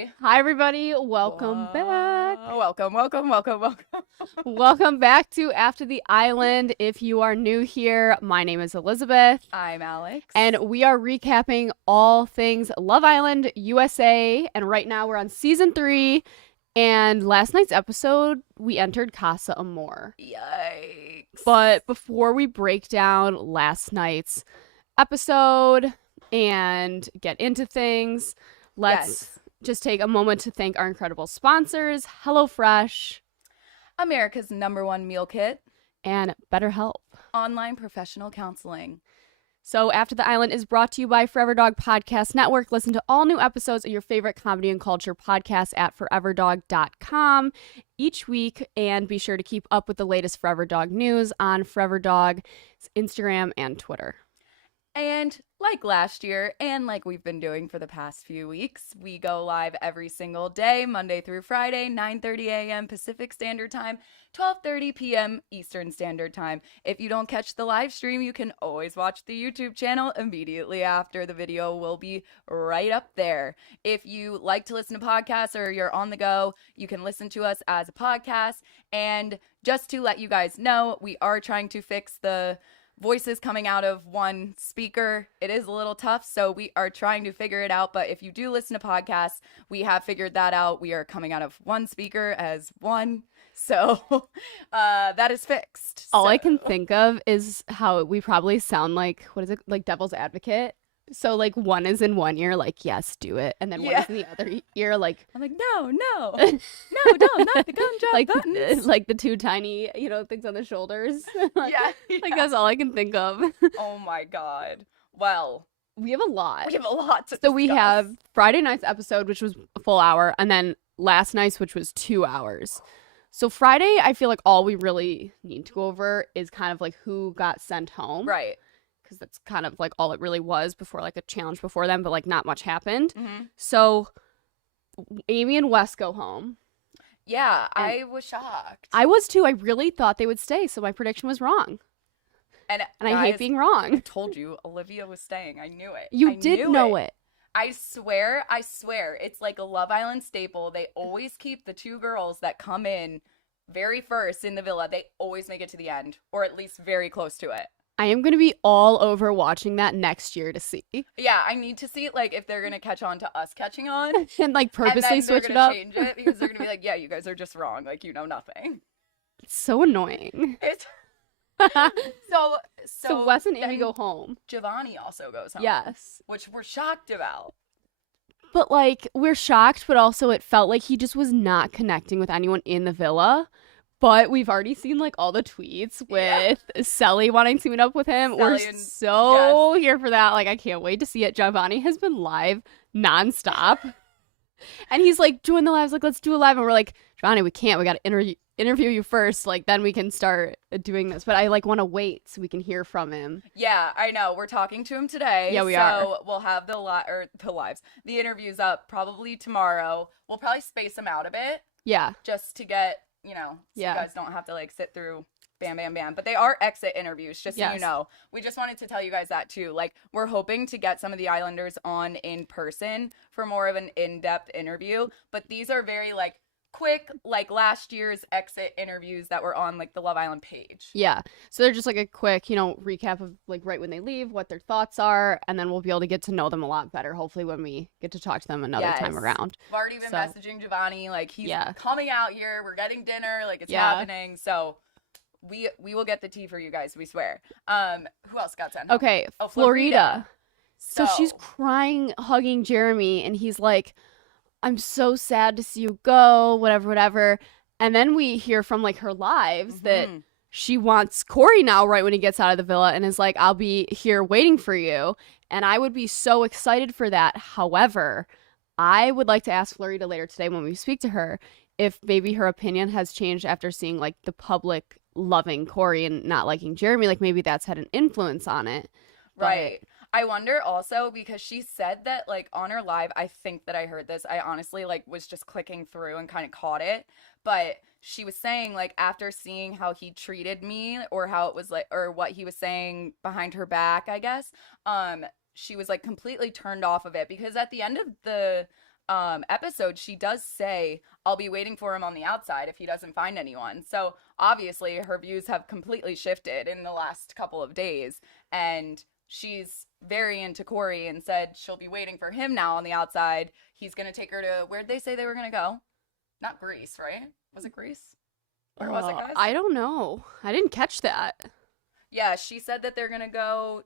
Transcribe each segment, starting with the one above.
Hi. Hi, everybody. Welcome back. Welcome. Welcome back to After the Island. If you are new here, my name is Elizabeth. I'm Alex. And we are recapping all things Love Island USA. And right now we're on season 3. And last night's episode, we entered Casa Amor. Yikes. But before we break down last night's episode and get into things, let's just take a moment to thank our incredible sponsors, HelloFresh, America's #1 meal kit, and BetterHelp, online professional counseling. So After the Island is brought to you by Forever Dog Podcast Network. Listen to all new episodes of your favorite comedy and culture podcasts at foreverdog.com each week. And be sure to keep up with the latest Forever Dog news on Forever Dog's Instagram and Twitter. And like last year, and like we've been doing for the past few weeks, we go live every single day, Monday through Friday, 9:30 a.m. Pacific Standard Time, 12:30 p.m. Eastern Standard Time. If you don't catch the live stream, you can always watch the YouTube channel immediately after. The video will be right up there. If you like to listen to podcasts or you're on the go, you can listen to us as a podcast. And just to let you guys know, we are trying to fix the voices coming out of one speaker. It is a little tough, so we are trying to figure it out. But if you do listen to podcasts, we have figured that out. We are coming out of one speaker as one, so that is fixed. All I can think of is how we probably sound like, what is it, like Devil's Advocate. So like one is in one ear, like, yes, do it, and then one is in the other ear, like, I'm like, no, don't, not the gumdrop like, buttons. like the two tiny, things on the shoulders. Like that's all I can think of. Oh my god. Well, we have a lot. to discuss. So we have Friday night's episode, which was a full hour, and then last night's, which was 2 hours. So Friday, I feel like all we really need to go over is kind of like who got sent home. Right. Because that's kind of like all it really was before, like a challenge before then, but like not much happened. Mm-hmm. So Amy and Wes go home. Yeah, I was shocked. I was too. I really thought they would stay, so my prediction was wrong. And I hate being wrong. I told you, Olivia was staying. I knew it. You did know it. I swear. It's like a Love Island staple. They always keep the two girls that come in very first in the villa. They always make it to the end, or at least very close to it. I am going to be all over watching that next year to see. Yeah, I need to see like if they're going to catch on to us catching on. And like purposely and switch it up. Change it because they're going to be like, yeah, you guys are just wrong. Like, you know nothing. It's so annoying. It's so Wes and Amy go home. Giovanni also goes home. Yes. Which we're shocked about. But like, we're shocked, but also it felt like he just was not connecting with anyone in the villa. But we've already seen like all the tweets with Selly wanting to meet up with him. We're so here for that. Like, I can't wait to see it. Giovanni has been live nonstop. And he's like doing the lives, like, let's do a live. And we're like, Giovanni, we can't. We got to interview you first. Like, then we can start doing this. But I like want to wait so we can hear from him. Yeah, I know. We're talking to him today. Yeah, we are. So we'll have the interviews up probably tomorrow. We'll probably space them out a bit. Yeah. Just to get, you guys don't have to like sit through bam, bam, bam. But they are exit interviews, just so you know. We just wanted to tell you guys that too. Like, we're hoping to get some of the Islanders on in person for more of an in-depth interview. But these are very like quick, like last year's exit interviews that were on like the Love Island page. Yeah. So they're just like a quick, recap of like right when they leave, what their thoughts are, and then we'll be able to get to know them a lot better, hopefully, when we get to talk to them another time around. I've already been messaging Giovanni, like he's coming out here, we're getting dinner, like it's happening. So we will get the tea for you guys, we swear. Who else got sent home? Okay, Florida. So she's crying, hugging Jeremy, and he's like, I'm so sad to see you go, whatever. And then we hear from like her lives that she wants Corey now right when he gets out of the villa and is like, I'll be here waiting for you. And I would be so excited for that. However, I would like to ask Florida later today when we speak to her if maybe her opinion has changed after seeing like the public loving Corey and not liking Jeremy. Like maybe that's had an influence on it. Right. I wonder also because she said that like on her live, I think that I heard this. I honestly like was just clicking through and kind of caught it. But she was saying like after seeing how he treated me or how it was like or what he was saying behind her back, I guess, she was like completely turned off of it because at the end of the episode, she does say, I'll be waiting for him on the outside if he doesn't find anyone. So obviously her views have completely shifted in the last couple of days. And she's very into Corey and said she'll be waiting for him now on the outside. He's going to take her to, where'd they say they were going to go? Not Greece, right? Was it Greece? Where was it, guys? I don't know. I didn't catch that. Yeah, she said that they're going to go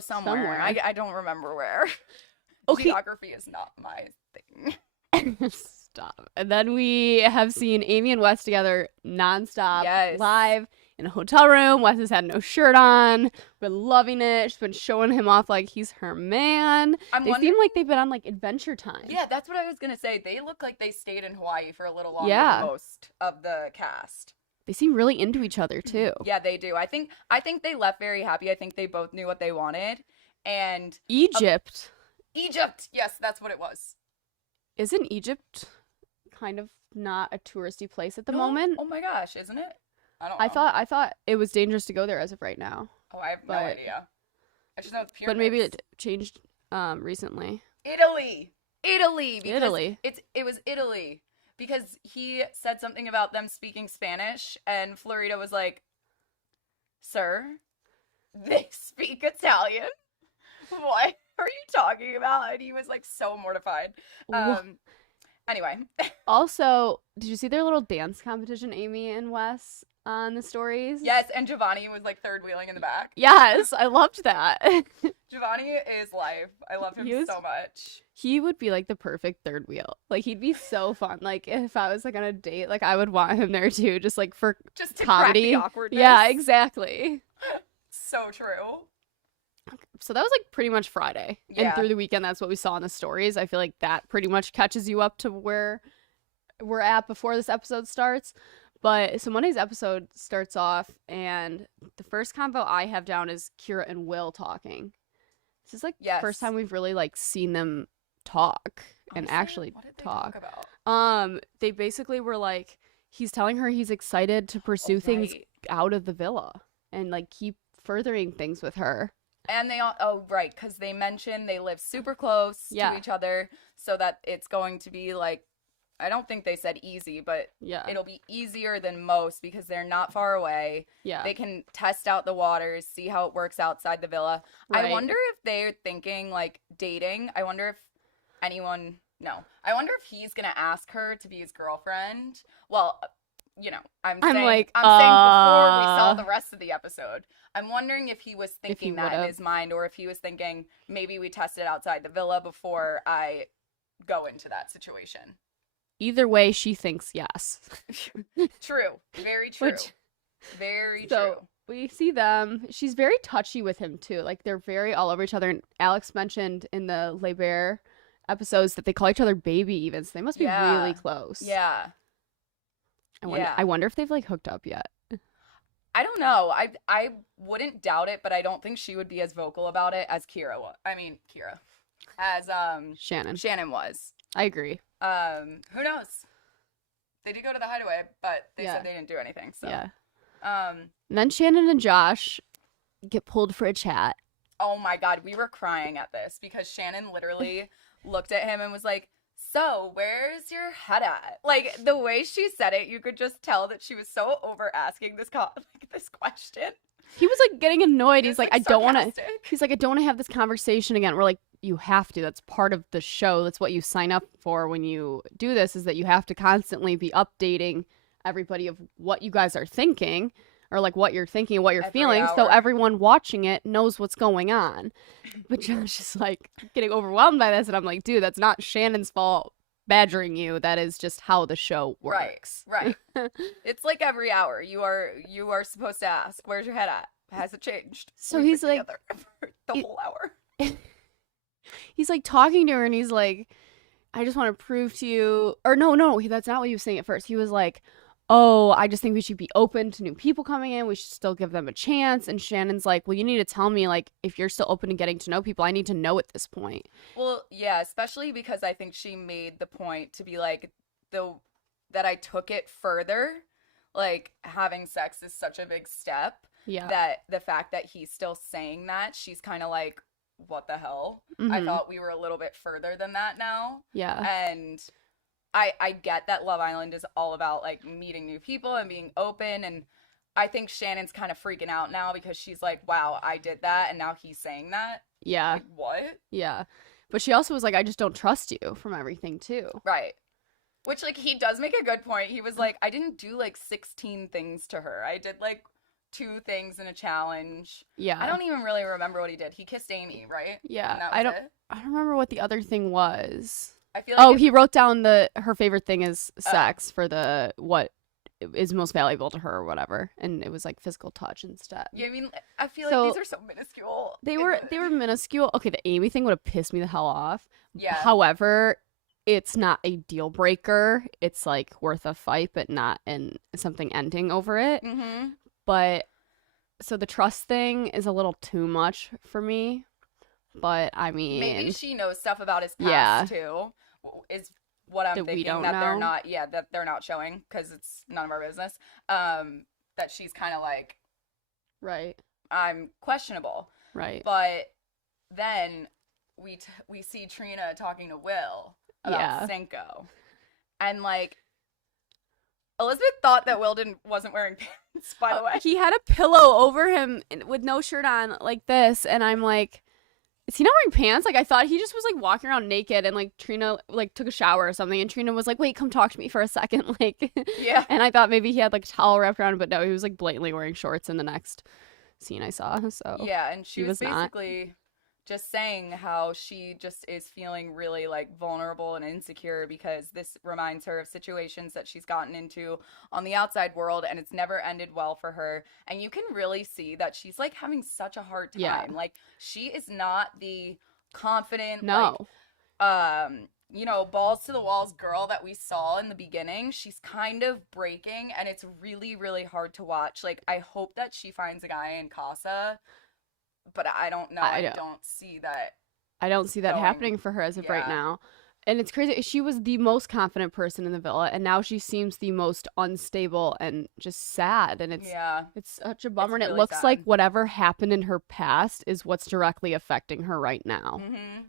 somewhere. I don't remember where. Okay. Geography is not my thing. Stop. And then we have seen Amy and Wes together nonstop, yes. live in a hotel room. Wes has had no shirt on. Been loving it. She's been showing him off like he's her man. They seem like they've been on like Adventure Time. Yeah, that's what I was gonna say. They look like they stayed in Hawaii for a little longer than most of the cast. They seem really into each other too. Yeah, they do. I think they left very happy. I think they both knew what they wanted. And Egypt. Egypt. Yes, that's what it was. Isn't Egypt kind of not a touristy place at the moment? Oh my gosh, isn't it? I don't know. I thought it was dangerous to go there as of right now. Oh, I have no idea. I just know it's pyramids. But maybe it changed recently. Italy. Italy. It was Italy. Because he said something about them speaking Spanish, and Florida was like, "Sir, they speak Italian? What are you talking about?" And he was like so mortified. Anyway. Also, did you see their little dance competition, Amy and Wes, on the stories? Yes, and Giovanni was like third wheeling in the back. Yes, I loved that. Giovanni is life. I love him so much. He would be like the perfect third wheel. Like he'd be so fun. Like if I was like on a date, like I would want him there too, just like for just to comedy. Crack the awkwardness. Yeah, exactly. So true. So that was like pretty much Friday. Yeah. And through the weekend, that's what we saw in the stories. I feel like that pretty much catches you up to where we're at before this episode starts. But so Monday's episode starts off, and the first convo I have down is Kira and Will talking. This is like the first time we've really like seen them talk and actually what did they talk about? They basically were like, he's telling her he's excited to pursue things out of the villa and like keep furthering things with her. And they all, because they mentioned they live super close to each other, so that it's going to be like, I don't think they said easy, but it'll be easier than most because they're not far away. Yeah. They can test out the waters, see how it works outside the villa. Right. I wonder if they're thinking like dating. I wonder if I wonder if he's going to ask her to be his girlfriend. Well, I'm saying before we saw the rest of the episode. I'm wondering if he was thinking that in his mind, or if he was thinking maybe we test it outside the villa before I go into that situation. Either way, she thinks yes. True. Very true. Very true. We see them. She's very touchy with him, too. Like, they're very all over each other. And Alex mentioned in the Le Bear episodes that they call each other baby even. So they must be really close. Yeah. I wonder if they've, like, hooked up yet. I don't know. I wouldn't doubt it, but I don't think she would be as vocal about it as Kira was. As Shannon was. I agree. Who knows? They did go to the hideaway, but they said they didn't do anything. So and then Shannon and Josh get pulled for a chat. Oh my God, we were crying at this because Shannon literally looked at him and was like, "So, where's your head at?" Like the way she said it, you could just tell that she was so over asking this question. He was like getting annoyed. He's like, I don't want to. He's like, I don't want to have this conversation again. We're like, you have to. That's part of the show. That's what you sign up for when you do this, is that you have to constantly be updating everybody of what you guys are thinking, or like what you're thinking and what you're feeling, so everyone watching it knows what's going on. But Josh is like getting overwhelmed by this, and I'm like, dude, that's not Shannon's fault badgering you. That is just how the show works. Right. It's like every hour you are supposed to ask, "Where's your head at? Has it changed?" So he's like the whole hour. He's like talking to her, and he's like, "I just want to prove to you," or no, that's not what he was saying at first. He was like, "Oh, I just think we should be open to new people coming in. We should still give them a chance." And Shannon's like, "Well, you need to tell me, like, if you're still open to getting to know people. I need to know at this point." Well, yeah, especially because I think she made the point to be like, that I took it further. Like, having sex is such a big step. Yeah. That the fact that he's still saying that, she's kind of like, what the hell? I Mm-hmm. thought we were a little bit further than that now. Yeah. And I get that Love Island is all about like meeting new people and being open, and I think Shannon's kind of freaking out now because she's like, wow, I did that and now he's saying that. Yeah. Like, what? Yeah. But she also was like, I just don't trust you from everything too. Right. Which, like, he does make a good point. He was like, I didn't do like 16 things to her. I did like 2 things in a challenge. Yeah. I don't even really remember what he did. He kissed Amy, right? Yeah. And that I was don't it? I don't remember what the other thing was. I feel like Oh, he wrote down her favorite thing is sex for the what is most valuable to her or whatever, and it was like physical touch instead. Yeah, I mean, I feel So, like these are so minuscule. They were minuscule. Okay, the Amy thing would have pissed me the hell off. Yeah. However, it's not a deal breaker. It's like worth a fight, but not in something ending over it. Mm-hmm. But so the trust thing is a little too much for me. But I mean, maybe she knows stuff about his past too. Is what I'm that we thinking don't that they're know. not. Yeah, that they're not showing because it's none of our business. That she's kind of like, right, I'm questionable. right. But then we see Trina talking to Will about Cinco, and like Elizabeth thought that Will wasn't wearing pants. By the way, He had a pillow over him with no shirt on, like this, and I'm like, is he not wearing pants? Like, I thought he just was like walking around naked, and like Trina like took a shower or something, and Trina was like, wait, come talk to me for a second, like, yeah. And I thought maybe he had like a towel wrapped around him, but no, he was like blatantly wearing shorts in the next scene I saw. So Yeah, and she he was was not. basically just saying how she just is feeling really like vulnerable and insecure because this reminds her of situations that she's gotten into on the outside world, and it's never ended well for her. And you can really see that she's like having such a hard time. Yeah. Like, she is not the confident, No. balls to the walls girl that we saw in the beginning. She's kind of breaking, and it's really, really hard to watch. Like, I hope that she finds a guy in Casa, but I don't know. I don't see that. I don't see that going. happening for her as of right now. And it's crazy. She was the most confident person in the villa, and now she seems the most unstable and just sad. And it's such a bummer. And really it looks sad. like whatever happened in her past is what's directly affecting her right now. Mm-hmm.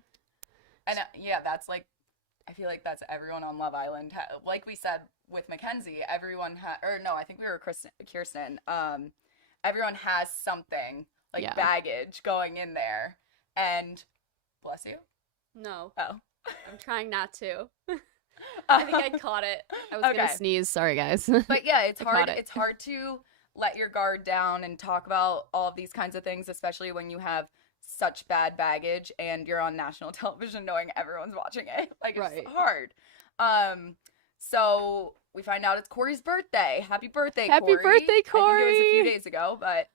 And that's like, I feel like that's everyone on Love Island. Like we said with Mackenzie, everyone I think we were Kirsten. Everyone has something like baggage going in there, and bless you. No. Oh. I'm trying not to. I think I caught it. I was gonna sneeze. Sorry, guys. But yeah, it's hard. It's hard to let your guard down and talk about all of these kinds of things, especially when you have such bad baggage and you're on national television knowing everyone's watching it. Like, it's hard. So we find out it's Corey's birthday. Happy birthday, Corey. Happy birthday, Corey. I think it was a few days ago, but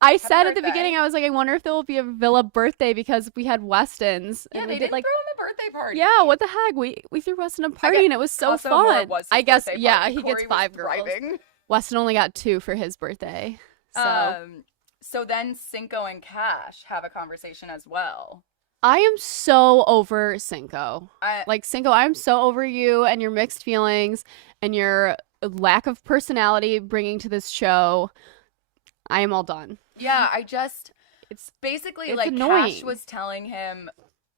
I said at the beginning, I was like, I wonder if there will be a villa birthday because we had Weston's. Yeah, and they we did like throw him a birthday party. Yeah, what the heck? We threw Weston a party and it was so Casa fun. Amor was his I guess, birthday yeah, party. he Corey gets 5 was girls. thriving. Weston only got 2 for his birthday. So then Cinco and Cash have a conversation as well. I am so over Cinco. Cinco, I'm so over you and your mixed feelings and your lack of personality bringing to this show. I am all done. Yeah, it's basically it's like annoying. Cash was telling him,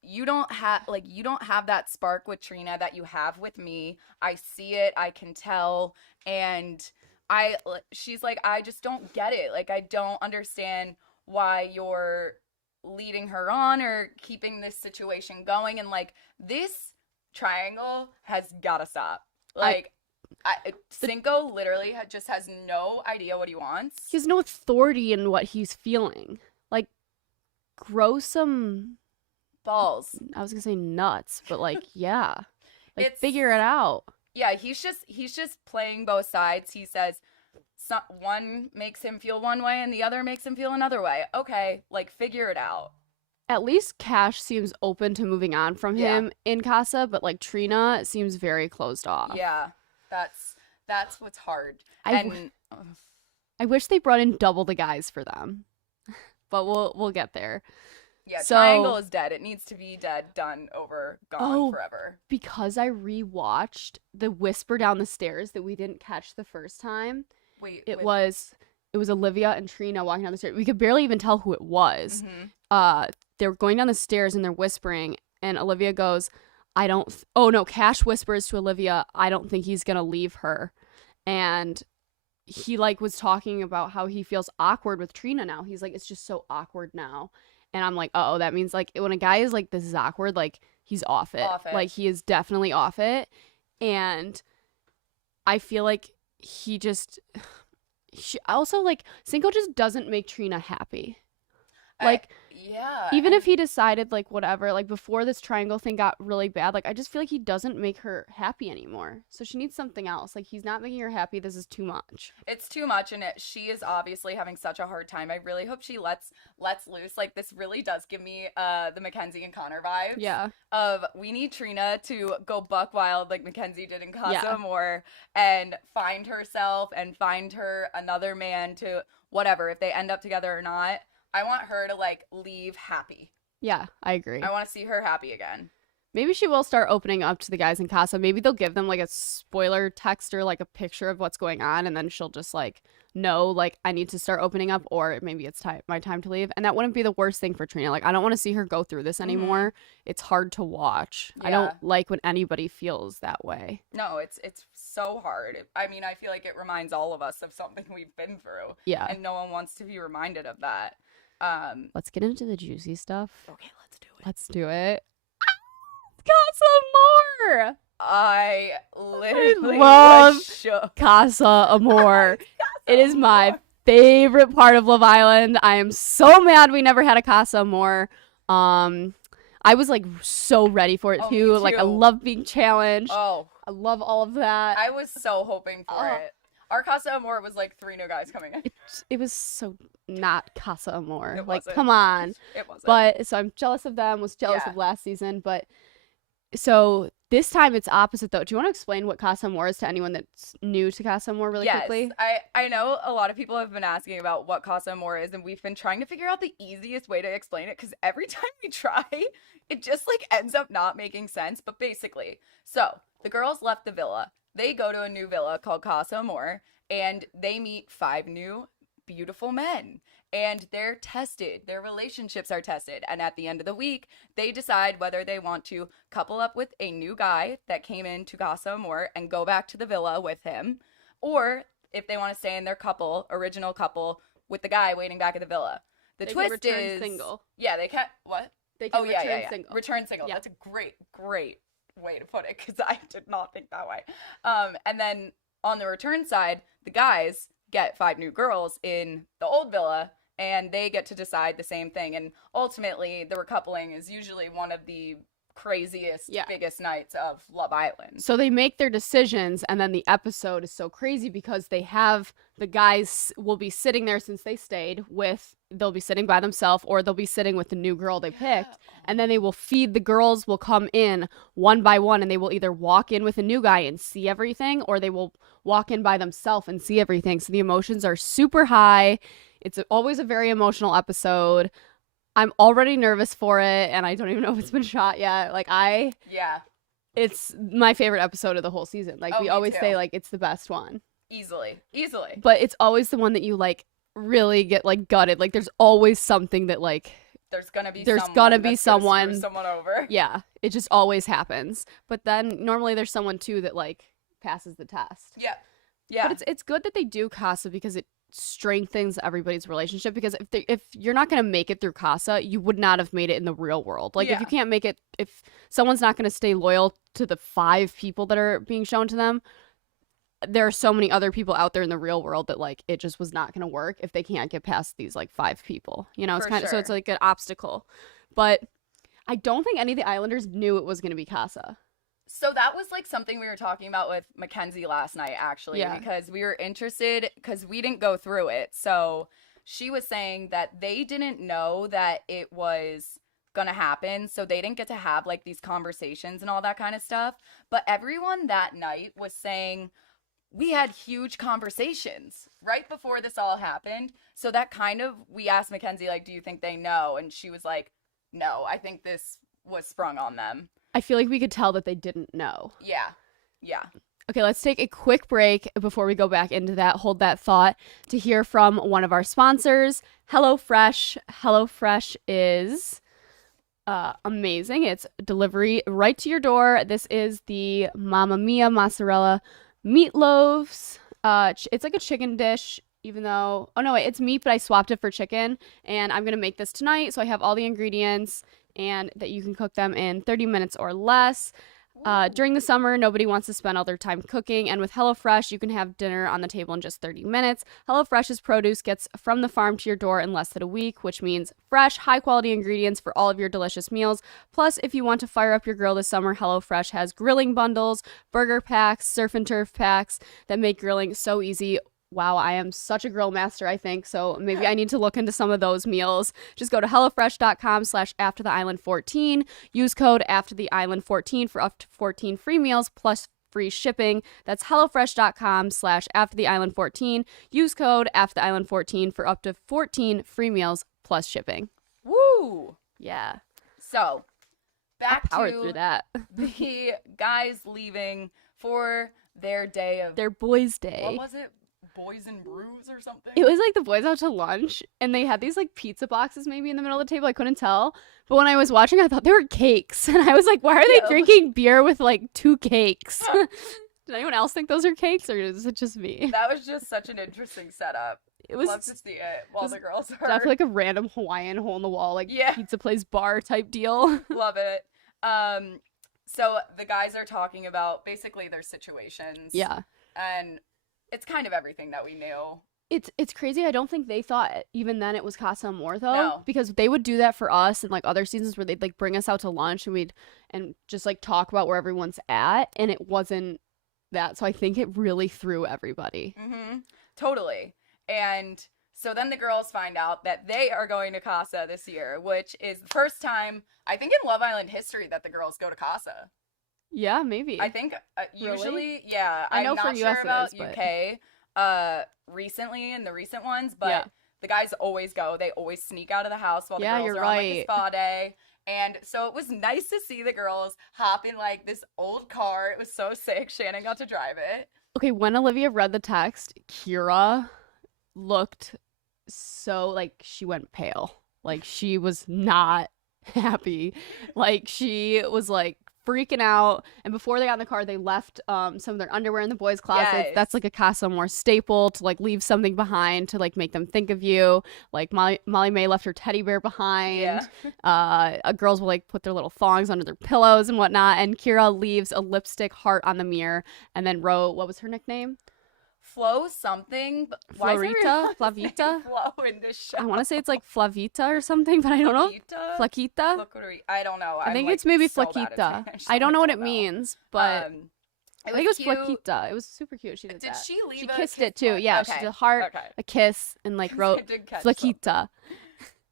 you don't have that spark with Trina that you have with me. I see it, I can tell, and she's like, I just don't get it. Like, I don't understand why you're leading her on or keeping this situation going, and like, this triangle has gotta stop. Like, Cinco literally just has no idea what he wants. He has no authority in what he's feeling. Like, grow some balls. I was gonna say nuts, but like, yeah, like figure it out. Yeah, he's just playing both sides. He says one makes him feel one way and the other makes him feel another way. Okay, like, figure it out. At least Cash seems open to moving on from him in Casa, but like Trina seems very closed off. Yeah, that's what's hard. I wish they brought in double the guys for them, but we'll get there. Yeah, Triangle is dead. It needs to be dead, done, over, gone forever. Because I rewatched the whisper down the stairs that we didn't catch the first time. Wait, it was Olivia and Trina walking down the stairs. We could barely even tell who it was. they're going down the stairs and they're whispering, and Olivia goes, Cash whispers to Olivia, I don't think he's gonna leave her. And he like was talking about how he feels awkward with Trina now. He's like, it's just so awkward now. And I'm like, oh, that means like when a guy is like, this is awkward, like he's off it. Like he is definitely off it. And I feel like also like Cinco just doesn't make Trina happy. Like, even if he decided, like, whatever, like, before this triangle thing got really bad, like, I just feel like he doesn't make her happy anymore. So she needs something else. Like, he's not making her happy. This is too much. It's too much, and she is obviously having such a hard time. I really hope she lets loose. Like, this really does give me the Mackenzie and Connor vibes. Yeah. Of, we need Trina to go buck wild like Mackenzie did in Casa Amor and find herself and find her another man to whatever, if they end up together or not. I want her to, like, leave happy. Yeah, I agree. I want to see her happy again. Maybe she will start opening up to the guys in Casa. Maybe they'll give them, like, a spoiler text or, like, a picture of what's going on, and then she'll just, like, know, like, I need to start opening up, or maybe it's my time to leave. And that wouldn't be the worst thing for Trina. Like, I don't want to see her go through this anymore. It's hard to watch. Yeah. I don't like when anybody feels that way. No, it's so hard. I mean, I feel like it reminds all of us of something we've been through. Yeah. And no one wants to be reminded of that. Let's get into the juicy stuff. Okay, let's do it. Let's do it. Casa Amor! I literally love shook. Casa Amor. It is my favorite part of Love Island. I am so mad we never had a Casa Amor. I was like so ready for it too. Like, I love being challenged. Oh, I love all of that. I was so hoping for it. Our Casa Amor was like 3 new guys coming in. It was so not Casa Amor. It like, wasn't. come on. It wasn't. But so I'm jealous of them. Was jealous of last season. But so this time it's opposite though. Do you want to explain what Casa Amor is to anyone that's new to Casa Amor really quickly? I know a lot of people have been asking about what Casa Amor is, and we've been trying to figure out the easiest way to explain it because every time we try, it just like ends up not making sense. But basically, so the girls left the villa. They go to a new villa called Casa Amor, and they meet 5 new beautiful men. And they're tested. Their relationships are tested. And at the end of the week, they decide whether they want to couple up with a new guy that came into Casa Amor and go back to the villa with him, or if they want to stay in their original couple, with the guy waiting back at the villa. The twist is single. Yeah, they can't. What? They can return single. Return single. Yeah. That's a great way to put it, because I did not think that way. And then on the return side, the guys get 5 new girls in the old villa, and they get to decide the same thing. And ultimately, the recoupling is usually one of the craziest, biggest nights of Love Island. So they make their decisions, and then the episode is so crazy because they have the guys will be sitting there since they stayed with, they'll be sitting by themselves, or they'll be sitting with the new girl they picked, and then they will feed, the girls will come in one by one, and they will either walk in with a new guy and see everything, or they will walk in by themselves and see everything. So the emotions are super high. It's always a very emotional episode. I'm already nervous for it, and I don't even know if it's been shot yet. Like, it's my favorite episode of the whole season. Like, we always say, like, it's the best one. Easily. But it's always the one that you, like, really get, like, gutted. Like, there's always something that, like, there's gonna be someone screw someone over. Yeah, it just always happens. But then normally there's someone too that, like, passes the test. Yeah. But it's good that they do Casa, because it strengthens everybody's relationship, because if you're not going to make it through Casa, you would not have made it in the real world. Like, if you can't make it, if someone's not going to stay loyal to the 5 people that are being shown to them, there are so many other people out there in the real world that, like, it just was not going to work if they can't get past these, like, 5 people, you know. It's kind of, so it's like an obstacle. But I don't think any of the Islanders knew it was going to be Casa. So that was, like, something we were talking about with Mackenzie last night, actually, because we were interested, because we didn't go through it. So she was saying that they didn't know that it was gonna happen, so they didn't get to have, like, these conversations and all that kind of stuff. But everyone that night was saying, we had huge conversations right before this all happened. So that kind of, we asked Mackenzie, like, do you think they know? And she was like, no, I think this was sprung on them. I feel like we could tell that they didn't know. Yeah. Okay, let's take a quick break before we go back into that. Hold that thought to hear from one of our sponsors, HelloFresh. HelloFresh is amazing. It's delivery right to your door. This is the Mamma Mia mozzarella meatloaves. It's like a chicken dish, even though, oh no, wait, it's meat, but I swapped it for chicken. And I'm gonna make this tonight, so I have all the ingredients, and that you can cook them in 30 minutes or less. During the summer, nobody wants to spend all their time cooking, and with HelloFresh, you can have dinner on the table in just 30 minutes. HelloFresh's produce gets from the farm to your door in less than a week, which means fresh, high-quality ingredients for all of your delicious meals. Plus, if you want to fire up your grill this summer, HelloFresh has grilling bundles, burger packs, surf and turf packs that make grilling so easy. Wow, I am such a grill master, I think, so maybe I need to look into some of those meals. Just go to HelloFresh.com/AfterTheIsland14. Use code AfterTheIsland14 for up to 14 free meals plus free shipping. That's HelloFresh.com/AfterTheIsland14. Use code AfterTheIsland14 for up to 14 free meals plus shipping. Woo! Yeah. So, back powered to through that. the guys leaving for their day of... Their boys' day. What was it? Boys and Brews or something? It was like the boys out to lunch, and they had these like pizza boxes maybe in the middle of the table. I couldn't tell, but when I was watching, I thought they were cakes, and I was like, why are they drinking beer with like 2 cakes? Did anyone else think those are cakes, or is it just me? That was just such an interesting setup. It was... Love to see it while the girls are... Definitely like a random Hawaiian hole in the wall, like pizza place bar type deal. Love it. So the guys are talking about basically their situations. Yeah. And it's kind of everything that we knew. It's crazy. I don't think they thought even then it was Casa Amor though. No. Because they would do that for us in like other seasons where they'd like bring us out to lunch and just like talk about where everyone's at, and it wasn't that. So I think it really threw everybody. Mm-hmm. Totally. And so then the girls find out that they are going to Casa this year, which is the first time, I think, in Love Island history that the girls go to Casa. Yeah, maybe. I think usually, really? yeah. I know I'm not for sure US about it is, but... UK recently in the recent ones, but the guys always go. They always sneak out of the house while the girls are on like a spa day. And so it was nice to see the girls hop in like this old car. It was so sick. Shannon got to drive it. Okay, when Olivia read the text, Kira looked so like she went pale. Like she was not happy. Like she was like freaking out. And before they got in the car, they left some of their underwear in the boys' closet. Yes. That's like a Casa Amor staple, to like leave something behind to like make them think of you. Like Molly May left her teddy bear behind. Girls will like put their little thongs under their pillows and whatnot. And Kira leaves a lipstick heart on the mirror and then wrote, what was her nickname? Flo something. Florita? Flavita? Flo in this show. I want to say it's like Flavita or something, but I don't know. Flaquita? I don't know. I think it's maybe Flaquita. I don't know what it means, but I think it was Flaquita. It was super cute. She did that. Did she leave? She kissed it too. Yeah, she did a heart, a kiss, and like wrote Flaquita.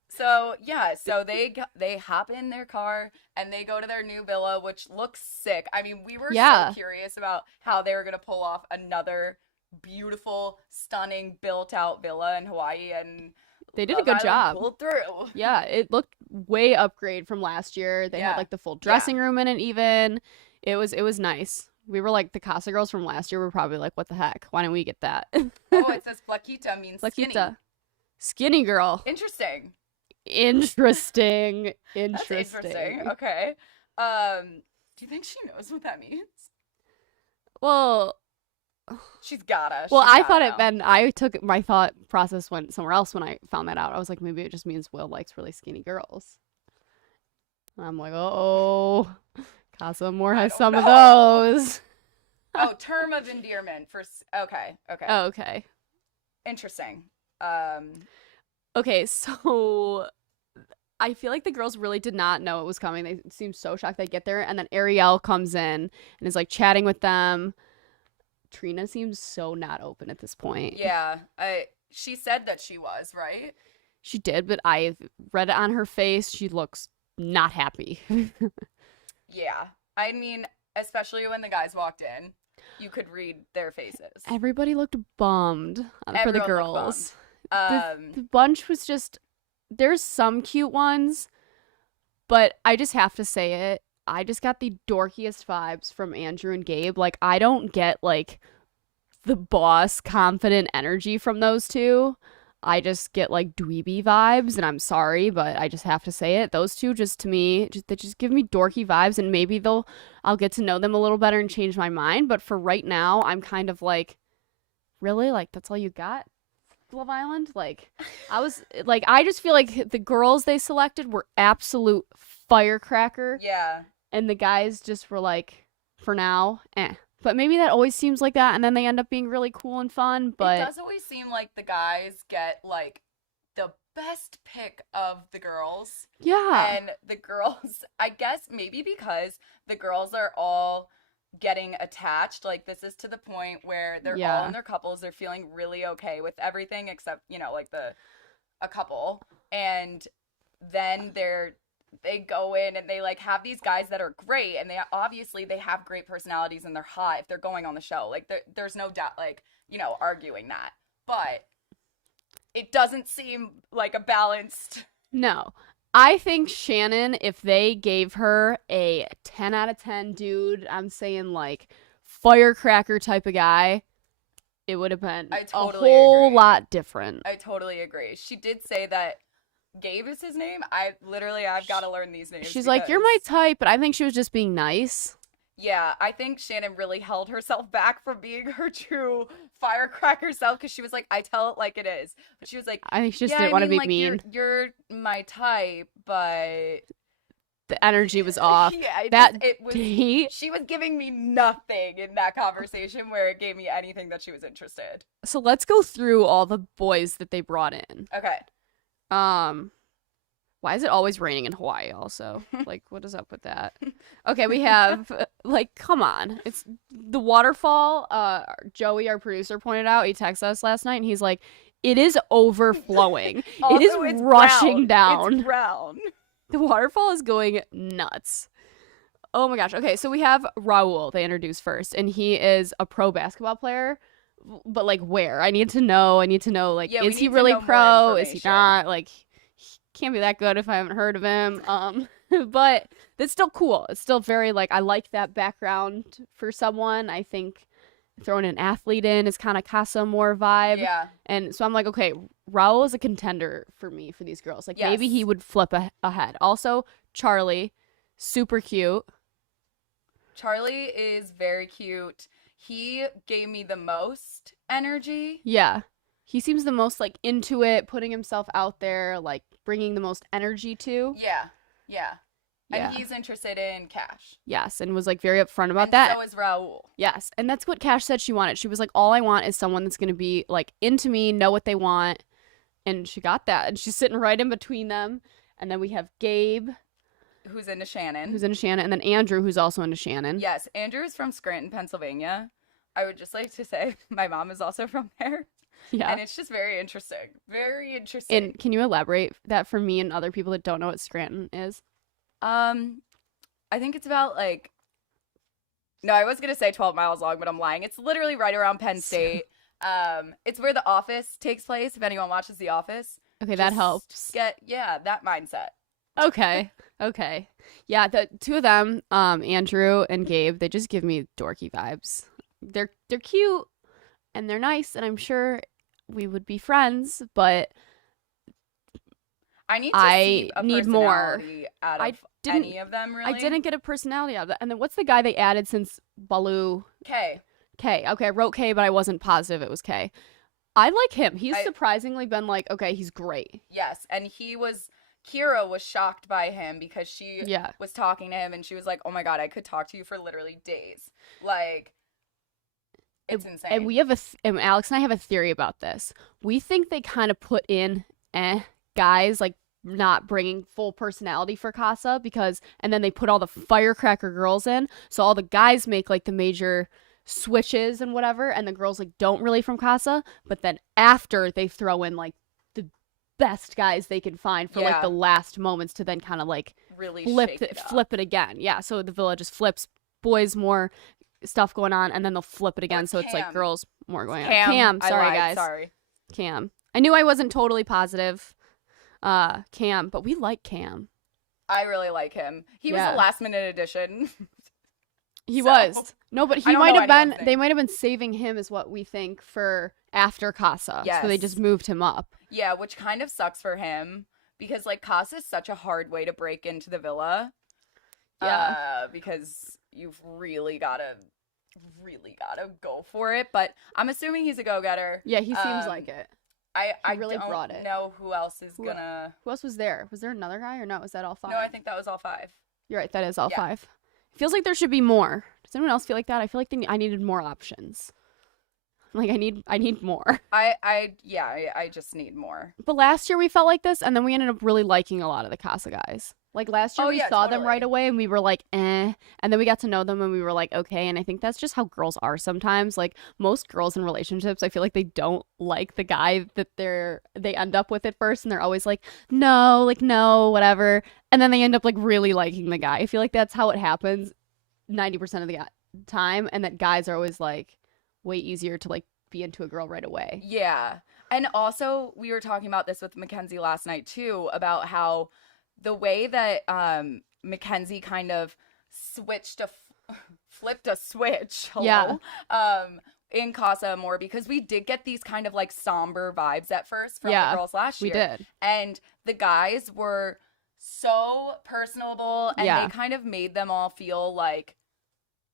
So yeah, so they hop in their car and they go to their new villa, which looks sick. I mean, we were so curious about how they were gonna pull off another beautiful, stunning, built-out villa in Hawaii, and they did a good job. Pulled through. Yeah, it looked way upgrade from last year. They had like the full dressing room in it. Even it was nice. We were like the Casa girls from last year. We're probably like, what the heck? Why didn't we get that? Oh, it says Flaquita means Flaquita. Skinny girl. Interesting. Interesting. That's interesting. Okay. Do you think she knows what that means? Well, she's gotta. I thought it meant, my thought process went somewhere else when I found that out. I was like, maybe it just means Will likes really skinny girls. And I'm like, oh, Casa Amor has some of those. Oh, term of endearment for, okay. Oh, okay. Interesting. Okay, so I feel like the girls really did not know it was coming. They seemed so shocked they get there, and then Ariel comes in and is like chatting with them. Trina seems so not open at this point. Yeah, she said that she was, right? She did, but I've read it on her face. She looks not happy. Yeah, I mean, especially when the guys walked in, you could read their faces. Everybody looked bummed for the girls. The bunch was just, there's some cute ones, but I just have to say it. I just got the dorkiest vibes from Andrew and Gabe. Like, I don't get like the boss confident energy from those two. I just get like dweeby vibes, and I'm sorry, but I just have to say it. Those two just to me, they just give me dorky vibes, and maybe I'll get to know them a little better and change my mind. But for right now, I'm kind of like, really? Like, that's all you got? Love Island? Like, I just feel like the girls they selected were absolute firecracker. Yeah. And the guys just were like, for now, eh. But maybe that always seems like that, and then they end up being really cool and fun. But it does always seem like the guys get like the best pick of the girls. Yeah. And the girls, I guess maybe because the girls are all getting attached. Like, this is to the point where they're all in their couples. They're feeling really okay with everything except, like a couple. And then they go in and they like have these guys that are great, and they have great personalities and they're hot if they're going on the show. Like, there's no doubt, like, arguing that. But it doesn't seem like a balanced. No. I think Shannon, if they gave her a 10 out of 10 dude, I'm saying like firecracker type of guy, it would have been a whole lot different. I totally agree. She did say that Gabe is his name. I've got to learn these names. She's like, you're my type, but I think she was just being nice. Yeah, I think Shannon really held herself back from being her true firecracker self, because she was like, I tell it like it is. But she was like, I think she just didn't want to be mean. You're my type, but the energy was off. Yeah, she was giving me nothing in that conversation where it gave me anything that she was interested. So let's go through all the boys that they brought in. Okay. Why is it always raining in Hawaii also? Like, what is up with that? Okay, we have, like, come on. It's the waterfall. Joey, our producer, pointed out. He texted us last night, and he's like, it is overflowing. Also, it is rushing down. It's brown. The waterfall is going nuts. Oh, my gosh. Okay, so we have Raul they introduced first, and he is a pro basketball player. But, like, where? I need to know, like, is he really pro? Is he not? Like, can't be that good if I haven't heard of him. But it's still cool. It's still very, like, I like that background for someone. I think throwing an athlete in is kind of Casa Amor vibe. Yeah. And so I'm like, okay, Raul is a contender for me for these girls. Like, maybe he would flip ahead. Also, Charlie, super cute. Charlie is very cute. He gave me the most energy. Yeah. He seems the most, like, into it, putting himself out there, like, bringing the most energy to. Yeah. And he's interested in Cash. Yes, and was, like, very upfront about that. And so is Raul. Yes, and that's what Cash said she wanted. She was like, all I want is someone that's going to be, like, into me, know what they want. And she got that. And she's sitting right in between them. And then we have Gabe. Who's into Shannon. And then Andrew, who's also into Shannon. Yes, Andrew is from Scranton, Pennsylvania. I would just like to say my mom is also from there. Yeah. And it's just very interesting. Very interesting. And can you elaborate that for me and other people that don't know what Scranton is? I think it's about, like, no, I was going to say 12 miles long, but I'm lying. It's literally right around Penn State. It's where The Office takes place, if anyone watches The Office. Okay, that helps. That mindset. Okay. Yeah, the two of them, Andrew and Gabe, they just give me dorky vibes. They're cute and they're nice, and I'm sure we would be friends, but I need more out of any of them, really. I didn't get a personality out of that. And then what's the guy they added since Baloo? K. Okay, I wrote K, but I wasn't positive it was K. I like him. He's surprisingly been like, okay, he's great. Yes, and Kira was shocked by him because she was talking to him, and she was like, oh my God, I could talk to you for literally days. Like, it's insane. And we have and Alex and I have a theory about this. We think they kind of put in guys, like, not bringing full personality for Casa and then they put all the firecracker girls in, so all the guys make, like, the major switches and whatever, and the girls, like, don't really from Casa, but then after they throw in, like, the best guys they can find for like the last moments to then kind of, like, really flip it again. Yeah, so the villa just flips, boys more stuff going on, and then they'll flip it again, so it's like girls more going on. Cam, sorry. Cam. I knew I wasn't totally positive. Cam, but we like Cam. I really like him. He was a last minute addition. He So, was. No, but I he don't might know have been, anyone's they name. might have been saving him is what we think for after Casa. So they just Yes. moved him up. Yeah, which kind of sucks for him because like Casa is such a hard way to break into the villa. Yeah. Because you've really gotta go for it. But I'm assuming he's a go-getter. Yeah, he seems like it. I really don't brought it. know who else is gonna. Who else was there? Was there another guy or no? Was that all five? No, I think that was all five. You're right. That is all Yeah. five. Feels like there should be more. Does anyone else feel like that? I feel like I needed more options. Like I need more. I just need more. But last year we felt like this, and then we ended up really liking a lot of the Casa guys. Like last year Oh, we yeah, saw them totally. right away, and we were like, eh. And then we got to know them, and we were like, okay. And I think that's just how girls are sometimes. Like most girls in relationships, I feel like they don't like the guy that they end up with at first, and they're always like, no, whatever. And then they end up like really liking the guy. I feel like that's how it happens 90% of the time, and that guys are always like way easier to like be into a girl right away. Yeah. And also, we were talking about this with Mackenzie last night too, about how the way that Mackenzie kind of flipped a switch, Yeah. in Casa Amor, because we did get these kind of like somber vibes at first from Yeah, the girls last We year. did. And the guys were so personable, and Yeah. they kind of made them all feel like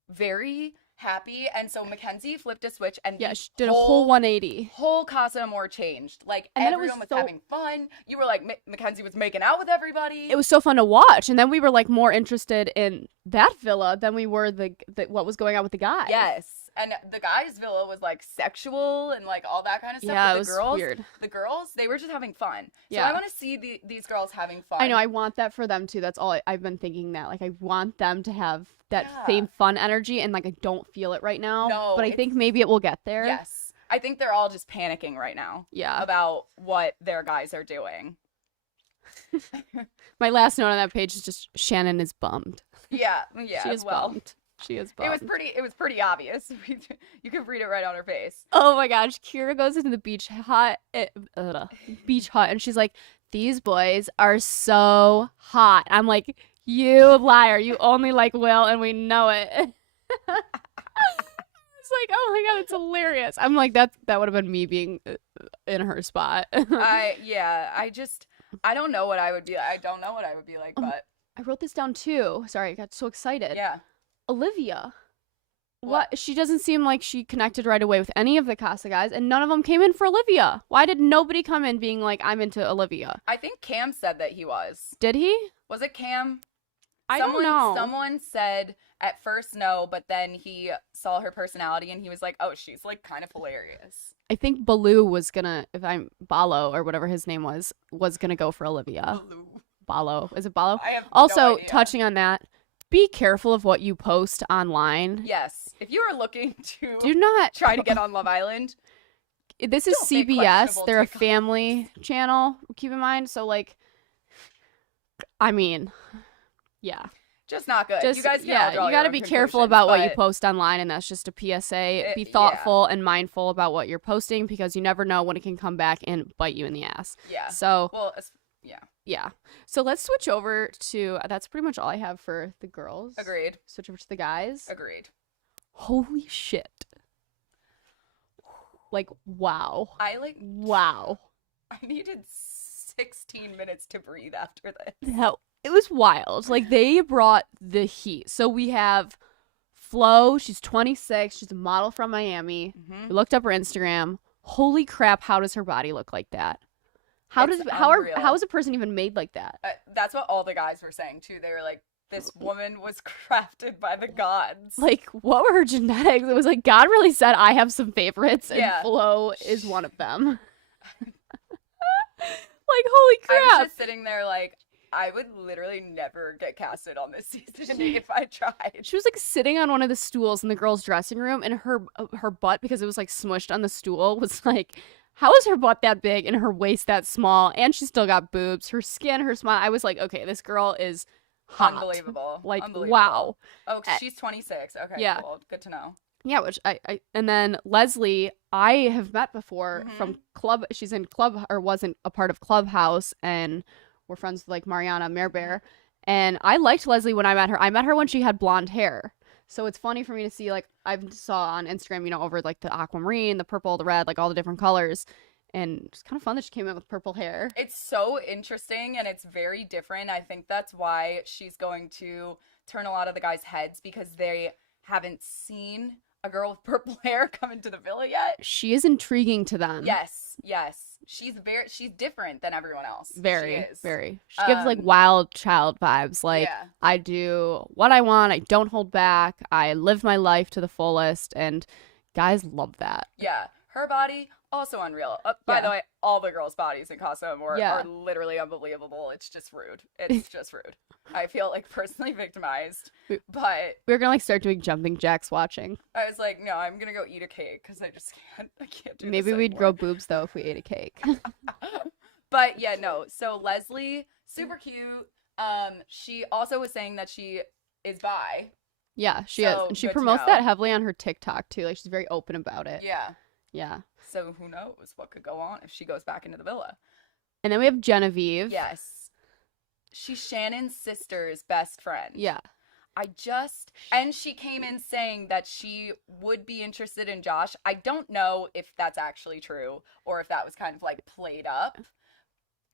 very happy. And so Mackenzie flipped a switch, and Yeah, the she did a whole 180. whole Casa Amor changed. Like And then it everyone was was so- having fun. You were like Mackenzie was making out with everybody. It was so fun to watch, and then we were like more interested in that villa than we were the what was going on with the guys. Yes. And the guys' villa was like sexual and like all that kind of stuff. Yeah, But it was weird. The girls, they were just having fun. So Yeah. I want to see these girls having fun. I know. I want that for them too. That's all I've been thinking. That like I want them to have that Yeah. same fun energy, and like I don't feel it right now. No, but I think maybe it will get there. Yes. I think they're all just panicking right now. Yeah. About what their guys are doing. My last note on that page is just Shannon is bummed. Yeah. She is bummed. She is bummed. It was pretty obvious. You could read it right on her face. Oh my gosh, Kira goes into the beach hut, and she's like, "These boys are so hot." I'm like, "You liar! You only like Will, and we know it." It's like, oh my god, it's hilarious. I'm like, that would have been me being in her spot. I don't know what I would be. I don't know what I would be like, but I wrote this down too. Sorry, I got so excited. yeah. Olivia. What? She doesn't seem like she connected right away with any of the Casa guys, and none of them came in for Olivia. Why did nobody come in being like, I'm into Olivia? I think Cam said that he was. Did he? Was it Cam? I don't know. Someone said at first no, but then he saw her personality and he was like, oh, she's like kind of hilarious. I think Baloo was gonna, Balo or whatever his name was gonna go for Olivia. Balo. Is it Balo? I have Also, no idea. touching on that, be careful of what you post online. Yes. If you are looking to Do not try to get on Love Island, This is Don't make CBS. questionable They're a TikToks. family channel. Keep in mind. So, like, I mean, yeah. just not good. Just You guys can all draw you got to to be careful about what you but post online, and that's just a PSA. Be yeah. thoughtful and mindful about what you're posting, because you never know when it can come back and bite you in the ass. Yeah. So Well, yeah. yeah. So let's switch over to that's pretty much all I have for the girls. Agreed. Switch over to the guys. Agreed. Holy shit. Like, wow. Wow. I needed 16 minutes to breathe after this. Hell, it was wild. Like, they brought the heat. So we have Flo. She's 26. She's a model from Miami. Mm-hmm. We looked up her Instagram. Holy crap, how does her body look like that? How It's is unreal. a person even made like that? That's what all the guys were saying too. They were like, this woman was crafted by the gods. Like, what were her genetics? It was like, God really said, I have some favorites, and Yeah. Flo is one of them. Like, holy I crap. was just sitting there like, I would literally never get casted on this season if I tried. She was like sitting on one of the stools in the girls' dressing room, and her butt, because it was like smushed on the stool, was like, how is her butt that big and her waist that small? And she still got boobs. Her skin, her smile. I was like, okay, this girl is hot. Unbelievable. Like, Unbelievable. wow. Oh, she's 26. Okay, Yeah. cool. Good to know. Yeah, which I and then Leslie, I have met before Mhm. from Club. She's in Club, or wasn't a part of Clubhouse, and we're friends with like Mariana Merbear. And I liked Leslie when I met her. I met her when she had blonde hair. So it's funny for me to see, like, I saw on Instagram, over like the aquamarine, the purple, the red, like all the different colors. And it's kind of fun that she came in with purple hair. It's so interesting and it's very different. I think that's why she's going to turn a lot of the guys' heads because they haven't seen a girl with purple hair come into the villa yet. She is intriguing to them. Yes. She's different than everyone else. Very, she is. very. She gives like wild child vibes. Like, I do what I want. I don't hold back. I live my life to the fullest, and guys love that. Yeah, her body also unreal. By the way, all the girls' bodies in Casa Amor are literally unbelievable. It's just rude. It's just rude. I feel like personally victimized, but we're gonna like start doing jumping jacks watching. I was like, no, I'm gonna go eat a cake because I just can't do. Maybe we'd grow boobs though if we ate a cake. But yeah, no. So Leslie, super cute. She also was saying that she is bi. Yeah, she is, and she promotes that heavily on her TikTok too. Like she's very open about it. Yeah. So who knows what could go on if she goes back into the villa. And then we have Genevieve. Yes. She's Shannon's sister's best friend. Yeah. And she came in saying that she would be interested in Josh. I don't know if that's actually true or if that was kind of like played up.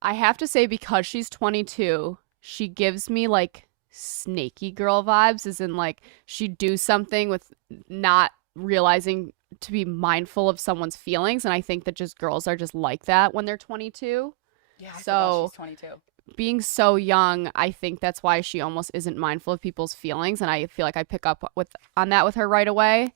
I have to say, because she's 22, she gives me like snaky girl vibes, as in like she'd do something with not realizing to be mindful of someone's feelings, and I think that just girls are just like that when they're 22. Yeah, so she's 22. Being so young, I think that's why she almost isn't mindful of people's feelings, and I feel like I pick up on that with her right away.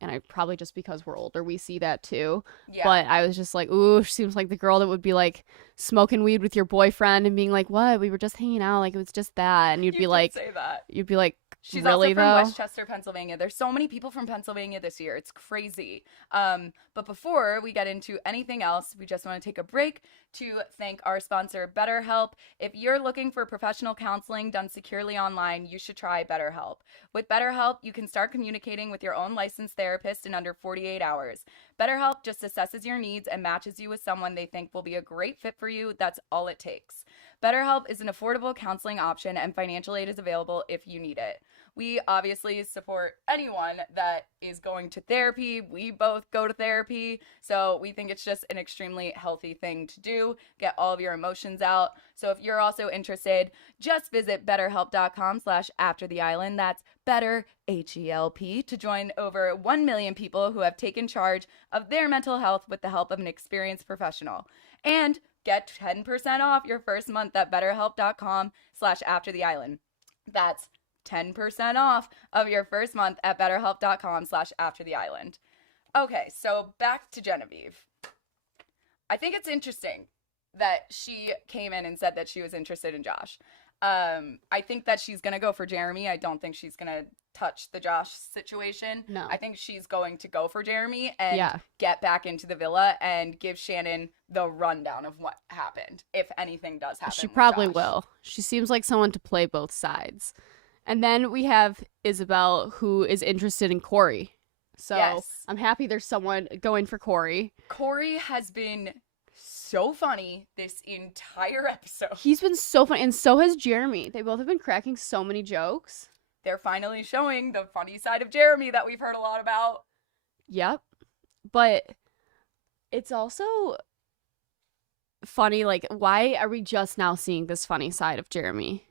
And I probably just because we're older, we see that too. Yeah. But I was just like, ooh, she seems like the girl that would be like smoking weed with your boyfriend and being like, what? We were just hanging out. Like, it was just that. And you'd be like, say that. You'd be like, she's really, also from though? Westchester, Pennsylvania. There's so many people from Pennsylvania this year. It's crazy. But before we get into anything else, we just want to take a break to thank our sponsor, BetterHelp. If you're looking for professional counseling done securely online, you should try BetterHelp. With BetterHelp, you can start communicating with your own licensed therapist in under 48 hours. BetterHelp just assesses your needs and matches you with someone they think will be a great fit for you. That's all it takes. BetterHelp is an affordable counseling option, and financial aid is available if you need it. We obviously support anyone that is going to therapy. We both go to therapy, so we think it's just an extremely healthy thing to do. Get all of your emotions out. So if you're also interested, just visit betterhelp.com/aftertheisland. That's better, H-E-L-P, to join over 1 million people who have taken charge of their mental health with the help of an experienced professional. And get 10% off your first month at betterhelp.com/aftertheisland. That's 10% off of your first month at betterhelp.com/aftertheisland. Okay, so back to Genevieve. I think it's interesting that she came in and said that she was interested in Josh. I think that she's going to go for Jeremy. I don't think she's going to touch the Josh situation. No. I think she's going to go for Jeremy and get back into the villa and give Shannon the rundown of what happened, if anything does happen. She probably will. She seems like someone to play both sides. And then we have Isabel, who is interested in Corey. So I'm happy there's someone going for Corey. Corey has been so funny this entire episode. He's been so funny, and so has Jeremy. They both have been cracking so many jokes. They're finally showing the funny side of Jeremy that we've heard a lot about. Yep. But it's also funny, like, why are we just now seeing this funny side of Jeremy?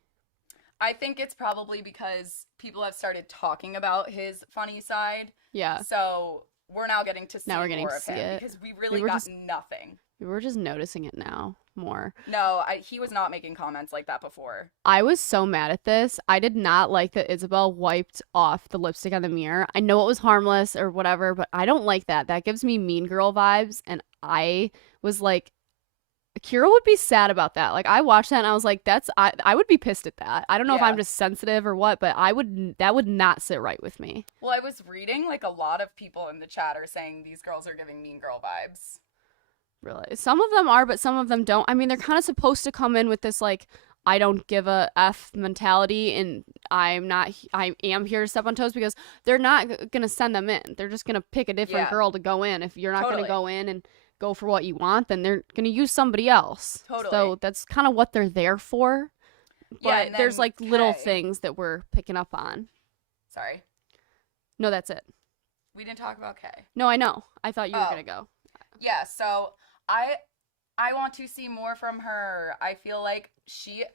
I think it's probably because people have started talking about his funny side. Yeah. So we're now getting to see more of him it. because we really got nothing. We're just noticing it now more. No, he was not making comments like that before. I was so mad at this. I did not like that Isabel wiped off the lipstick on the mirror. I know it was harmless or whatever, but I don't like that. That gives me Mean Girl vibes. And was like, Kira would be sad about that. Like, I watched that and I was like, I would be pissed at that. I don't know if I'm just sensitive or what, but that would not sit right with me. Well, I was reading like a lot of people in the chat are saying these girls are giving Mean Girl vibes. Really? Some of them are, but some of them don't. I mean, they're kind of supposed to come in with this like, I don't give a F mentality, and I am here to step on toes, because they're not going to send them in. They're just going to pick a different girl to go in. If you're not going to go in and go for what you want, then they're going to use somebody else. Totally. So that's kind of what they're there for. But there's like little things that we're picking up on. Sorry. No, that's it. We didn't talk about Kay. No, I know. I thought you were Oh, gonna go. yeah. So I I want to see more from her. I feel like she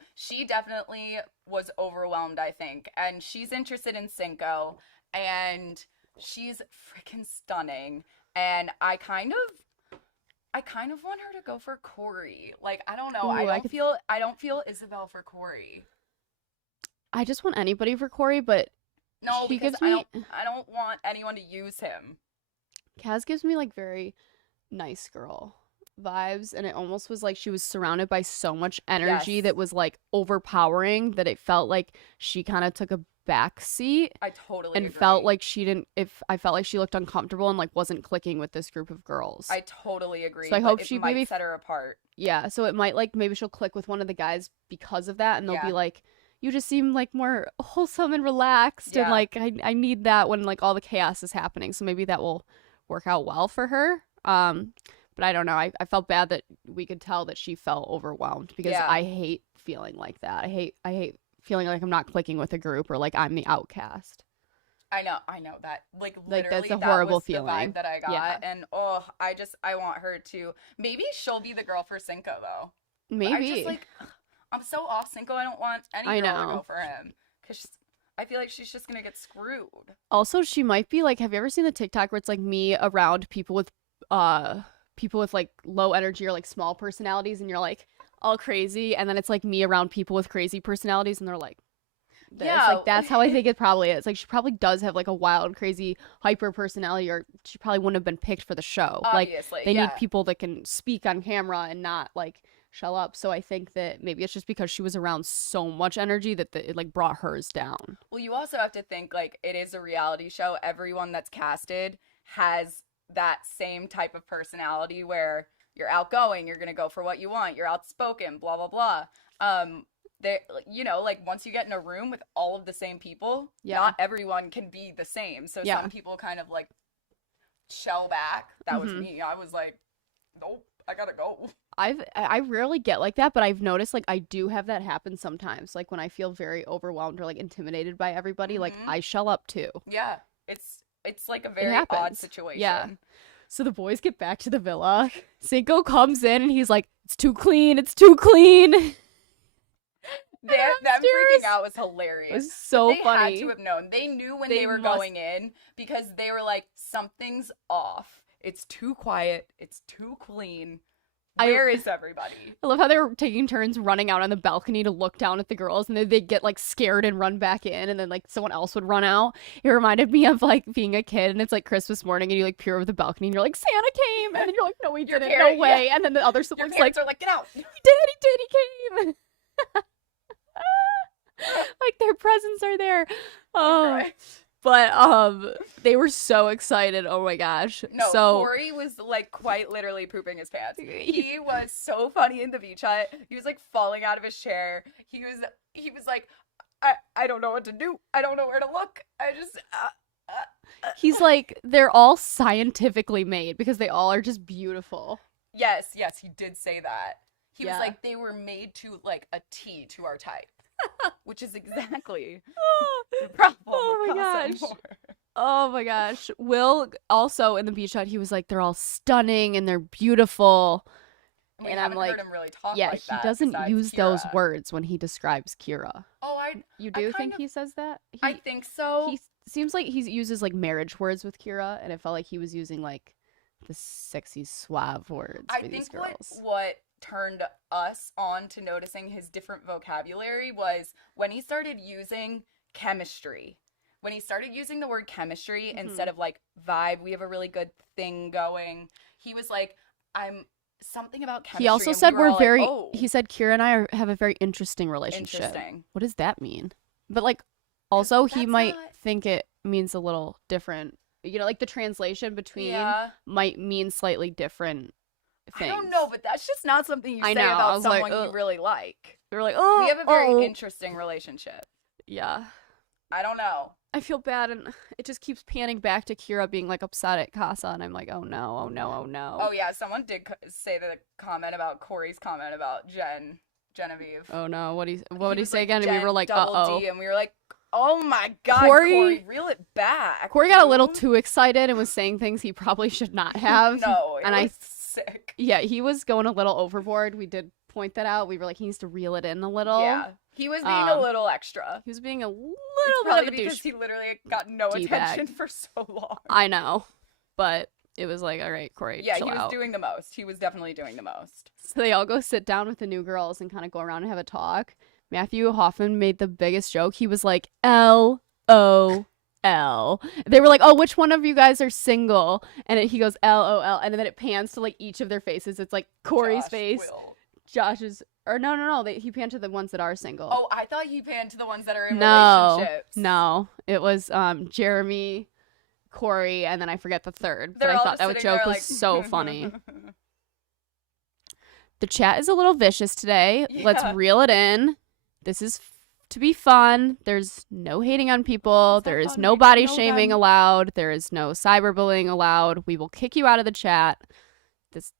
definitely was overwhelmed, I think. And she's interested in Cinco and she's freaking stunning. And I kind of want her to go for Corey. Like, I don't know. Ooh, I don't feel Isabel for Corey. I just want anybody for Corey, but No, she because gives me I don't want anyone to use him. Kaz gives me like very nice girl vibes, and it almost was like she was surrounded by so much energy Yes. that was like overpowering that it felt like she kind of took a back seat I totally and felt agree. like she didn't if I felt like she looked uncomfortable and like wasn't clicking with this group of girls. I totally So agree, I but hope it she might maybe set her apart. yeah, so it might like maybe she'll click with one of the guys because of that and they'll be Yeah. like you just seem like more wholesome and relaxed and Yeah. like I need that when like all the chaos is happening. So maybe that will work out well for her. But I don't know. I felt bad that we could tell that she felt overwhelmed because Yeah. I hate feeling like that. I hate feeling like I'm not clicking with a group or like I'm the outcast. I know that. Like Like that's literally a that horrible was the vibe feeling. that I Yeah. got. And I want her to maybe she'll be the girl for Cinco though. But I just Maybe. like I'm so off Cinco. I don't want any I girl to go know. for him cuz I feel like she's just going to get screwed. Also, she might be like, have you ever seen the TikTok where it's like me around uh people with like low energy or like small personalities and you're like all crazy and then it's like me around people with crazy personalities and they're like this. Yeah. Like that's how I think it probably is. Like she probably does have like a wild, crazy hyper personality or she probably wouldn't have been picked for the show. Like Obviously. they need Yeah. people that can speak on camera and not like shell up. So I think that maybe it's just because she was around so much energy that it like brought hers down. Well, you also have to think like it is a reality show. Everyone that's casted has that same type of personality where you're outgoing, you're gonna go for what you want, you're outspoken, blah blah blah. There, like once you get in a room with all of the same people, Yeah. not everyone can be the same. So Yeah. some people kind of like shell back. That was Mhm. me. I was like, nope, I gotta go. I rarely get like that, but I've noticed like I do have that happen sometimes. Like when I feel very overwhelmed or like intimidated by everybody, like Hmm. I shell up too. Yeah, it's like a It very odd happens. Yeah. situation. So the boys get back to the villa. Cinco comes in and he's like, "It's too clean. It's too clean." Them freaking Downstairs. out was It hilarious. was But so they had funny. to have known. They knew when They they were must. going in because they were like, something's off. It's too quiet. It's too clean. I Where is everybody? I love how they were taking turns running out on the balcony to look down at the girls, and then they'd get like scared and run back in, and then like someone else would run out. It reminded me of like being a kid, and it's like Christmas morning, and you like peer over the balcony, and you're like, Santa came, and then you're like, no, he Your didn't, parent, no way, and then the other Your sibling's like, parents are like, get out. he did, he came. Like their presents are there. Oh, Right. but they were so excited. Oh my gosh. No, So Corey was like quite literally pooping his pants. He was so funny in the beach hut. He was like falling out of his chair. He was like, I don't know what to do. I don't know where to look. I just he's like, they're all scientifically made because they all are just beautiful. Yes, he did say that. He was Yeah. like, they were made to like a T to our type, which is exactly the problem Oh with my Casa gosh. Amor. Oh my gosh. Will also in the beach hut, he was like, they're all stunning and they're beautiful. And we And I'm haven't like, heard him really talk yeah, like he that doesn't besides use those Kira. words when he describes Kira. Oh, You I do kind think of- he says that? I think so. He seems like he uses like marriage words with Kira, and it felt like he was using like the sexy suave words I for these think girls. what turned us on to noticing his different vocabulary was when he started using chemistry. When he started using the word chemistry instead of like vibe, we have a really good thing going. He was like, I'm something about chemistry. He also and said we were all like, very. oh, He said Kira and I have a very interesting relationship. interesting. What does that mean? But like, also he That's might not- think it means a little different. You know, like the translation between Yeah. might mean slightly different things. I don't know, but that's just not something you I say know, I about was like, someone you ugh. really like. They're like, oh, We have a very oh. interesting relationship. Yeah. I don't know. I feel bad, and it just keeps panning back to Kira being like upset at Casa, and I'm like, oh no, oh no, oh no. Oh yeah, someone did say the comment about Corey's comment about Genevieve. Oh no, what He did he was say like, again? And we Jen, were like, double uh oh. D, and we were like, Oh my God, Corey, reel it back. Corey got a little too excited and was saying things he probably should not have. No, it and was sick. Yeah, he was going a little overboard. We did point that out. We were like, he needs to reel it in a little. Yeah, he was being a little extra. He was being a little it's bit of a because douche. he literally got no attention for so long. I know, but it was like, all right, Corey, yeah, chill he was out. doing the most. He was definitely doing the most. So they all go sit down with the new girls and kind of go around and have a talk. Matthew Hoffman made the biggest joke. He was like, LOL. They were like, oh, which one of you guys are single? And he goes, LOL. And then it pans to like each of their faces. It's like Corey's face, Will. Josh's, or no. He panned to the ones that are single. Oh, I thought he panned to the ones that are in relationships. No, it was Jeremy, Corey, and then I forget the third. They're but I thought that joke was so funny. The chat is a little vicious today. Yeah. Let's reel it in. This is to be fun. There's no hating on people. There is no body shaming allowed. There is no cyberbullying allowed. We will kick you out of the chat. This,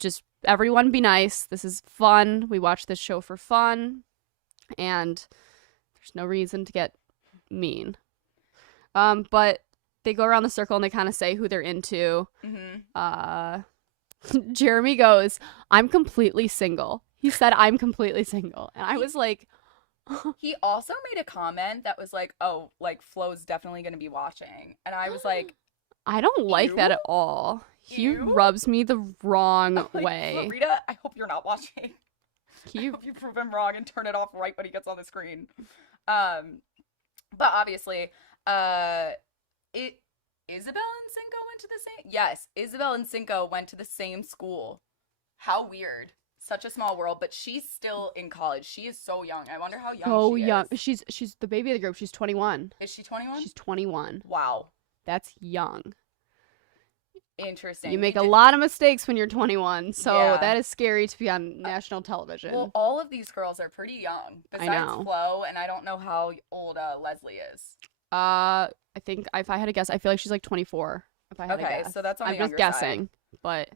just everyone be nice. This is fun. We watch this show for fun, and there's no reason to get mean. But they go around the circle and they kind of say who they're into. Jeremy goes, "I'm completely single." He said, "I'm completely single," and I was like. He also made a comment that was like, oh, like Flo's definitely going to be watching. And I was like, I don't like that at all. He rubs me the wrong way. Rita, I hope you're not watching. I hope you prove him wrong and turn it off right when he gets on the screen. But obviously, Isabel and Cinco went to the same. Yes, Isabel and Cinco went to the same school. How weird. Such a small world, but she's still in college. She is so young. I wonder how young she is. She's the baby of the group. She's 21. Is she 21? She's 21. Wow. That's young. Interesting. You make a lot of mistakes when you're 21, so that is scary to be on national television. Well, all of these girls are pretty young. Besides Flo, and I don't know how old Leslie is. I think if I had to guess, I feel like she's like 24. If I had to guess. Okay, so that's on the younger side. I'm just guessing, but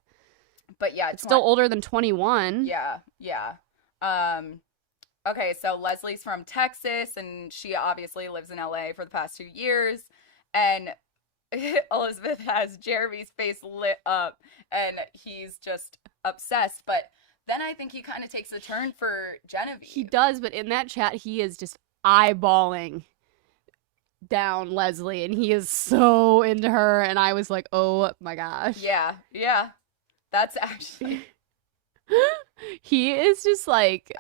yeah, it's still older than 21. Yeah. Okay, so Leslie's from Texas, and she obviously lives in LA for the past 2 years, and Elizabeth has Jeremy's face lit up, and he's just obsessed, but then I think he kind of takes a turn for Genevieve. He does, but in that chat, he is just eyeballing down Leslie, and he is so into her, and I was like, oh my gosh. Yeah. That's actually... He is just like,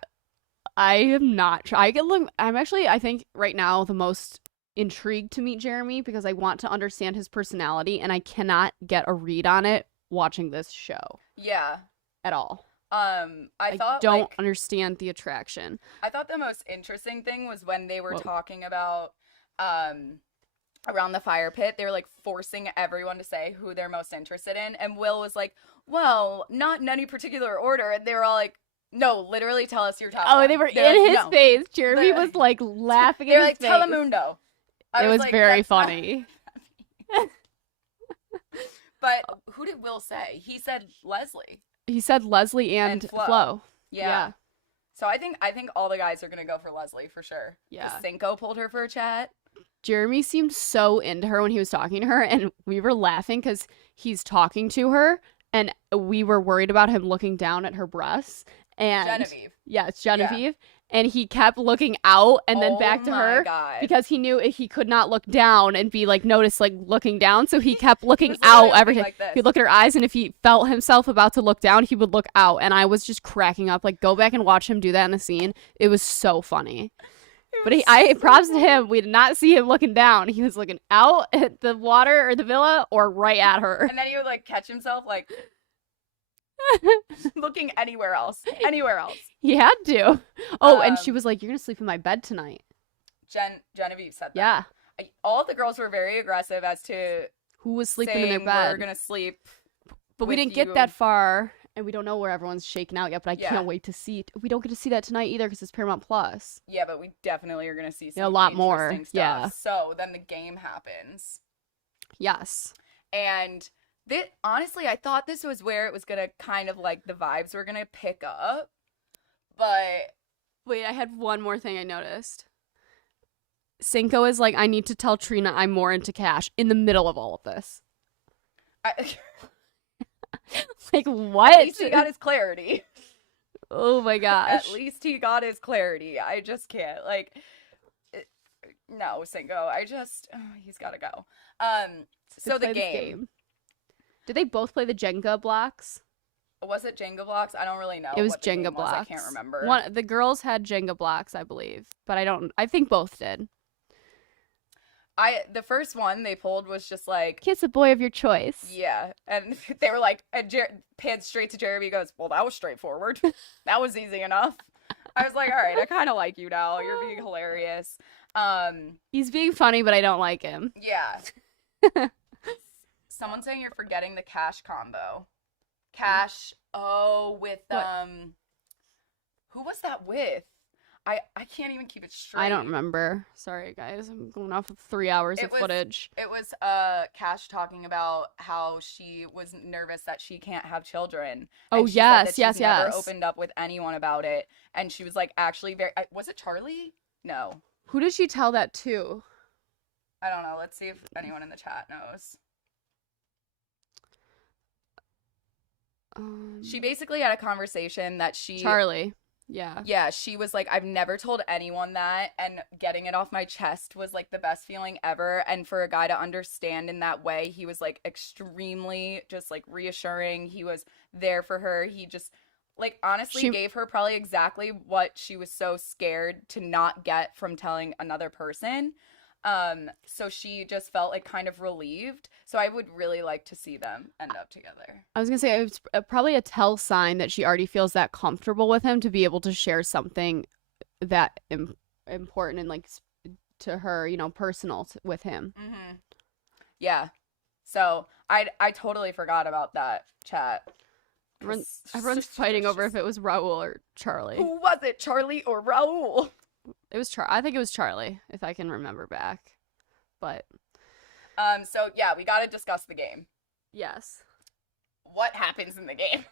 I am not... I'm actually, I think, right now, the most intrigued to meet Jeremy, because I want to understand his personality, and I cannot get a read on it watching this show. Yeah. At all. I don't understand the attraction. I thought the most interesting thing was when they were talking about... around the fire pit, they were like forcing everyone to say who they're most interested in, and Will was like, well, not in any particular order, and they were all like, no, literally tell us your top one. They were in his face. Jeremy was like laughing at his face. They're like, Telemundo. It was very funny. But who did Will say? He said Leslie. He said Leslie and Flo. Yeah. So I think all the guys are gonna go for Leslie for sure. Yeah. Cinco pulled her for a chat. Jeremy seemed so into her when he was talking to her, and we were laughing because he's talking to her, and we were worried about him looking down at her breasts. And Genevieve. Yeah, it's Genevieve. Yeah. And he kept looking out and then back to her because he knew he could not look down and be like noticed like looking down. So he kept looking out every time. He'd look at her eyes, and if he felt himself about to look down, he would look out. And I was just cracking up. Like, go back and watch him do that in the scene. It was so funny. But I props to him. We did not see him looking down. He was looking out at the water or the villa or right at her. And then he would like catch himself like looking anywhere else. He had to. Oh, and she was like, "You're gonna sleep in my bed tonight." Genevieve said that. Yeah. All the girls were very aggressive as to who was sleeping in their bed. We're gonna sleep. But we didn't get that far. And we don't know where everyone's shaking out yet, but I can't wait to see. We don't get to see that tonight either because it's Paramount Plus. Yeah, but we definitely are going to see some a lot more. Stuff. Yeah. So then the game happens. Yes. And honestly, I thought this was where it was going to kind of like the vibes were going to pick up. But wait, I had one more thing I noticed. Cinco is like, I need to tell Trina I'm more into Cash in the middle of all of this. Like, what? At least he got his clarity. Oh my gosh. At least he got his clarity. I just can't. Like, no, Cinco. He's got to go. So the game. Did they both play the Jenga blocks? Was it Jenga blocks? I don't really know. It was what the Jenga game blocks. I can't remember. The girls had Jenga blocks, I believe, but I think both did. The first one they pulled was just like, kiss a boy of your choice. Yeah, and they were like, panned straight to Jeremy. Goes, well, that was straightforward. That was easy enough. I was like, all right, I kind of like you now. You're being hilarious. He's being funny, but I don't like him. Yeah. Someone's saying you're forgetting the Cash combo. Cash, with what? Who was that with? I can't even keep it straight. I don't remember. Sorry, guys. I'm going off of 3 hours of footage. It was Cash talking about how she was nervous that she can't have children. Oh, yes, yes. Never opened up with anyone about it, and she was like actually very. Was it Charlie? No. Who did she tell that to? I don't know. Let's see if anyone in the chat knows. She basically had a conversation that Charlie. Yeah. Yeah, she was like, I've never told anyone that, and getting it off my chest was like the best feeling ever. And for a guy to understand in that way, he was like extremely just like reassuring. He was there for her. He just like honestly gave her probably exactly what she was so scared to not get from telling another person. So she just felt like kind of relieved. So I would really like to see them end up together. I was gonna say it's probably a tell sign that she already feels that comfortable with him to be able to share something that important and like to her, personal with him. Mm-hmm. Yeah. So I totally forgot about that chat. Everyone's fighting over if it was Raul or Charlie. Who was it, Charlie or Raul? It was I think it was Charlie, if I can remember back. But so yeah, we got to discuss the game. Yes. What happens in the game?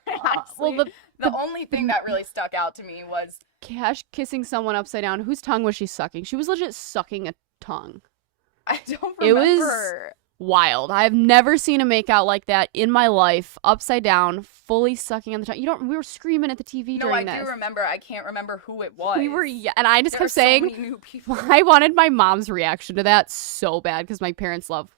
Well, the only thing that really stuck out to me was Cash kissing someone upside down. Whose tongue was she sucking? She was legit sucking a tongue. I don't remember. It was wild. I've never seen a makeout like that in my life. Upside down, fully sucking on the tongue. We were screaming at the TV during this. No, I do remember. I can't remember who it was. We were, and I just kept saying, so many new people. I wanted my mom's reaction to that so bad because my parents love,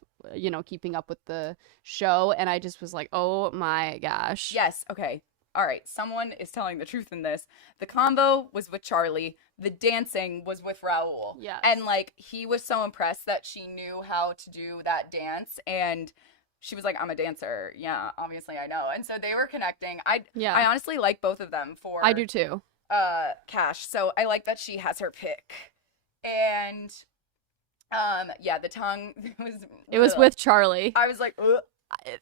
keeping up with the show, and I just was like, oh my gosh. Yes. Okay. All right. Someone is telling the truth in this. The combo was with Charlie. The dancing was with Raul. Yes. And like he was so impressed that she knew how to do that dance, and she was like, I'm a dancer. Yeah, obviously I know. And so they were connecting. I honestly like both of them for I do too. Cash. So I like that she has her pick. And the tongue it was with Charlie. I was like, ugh.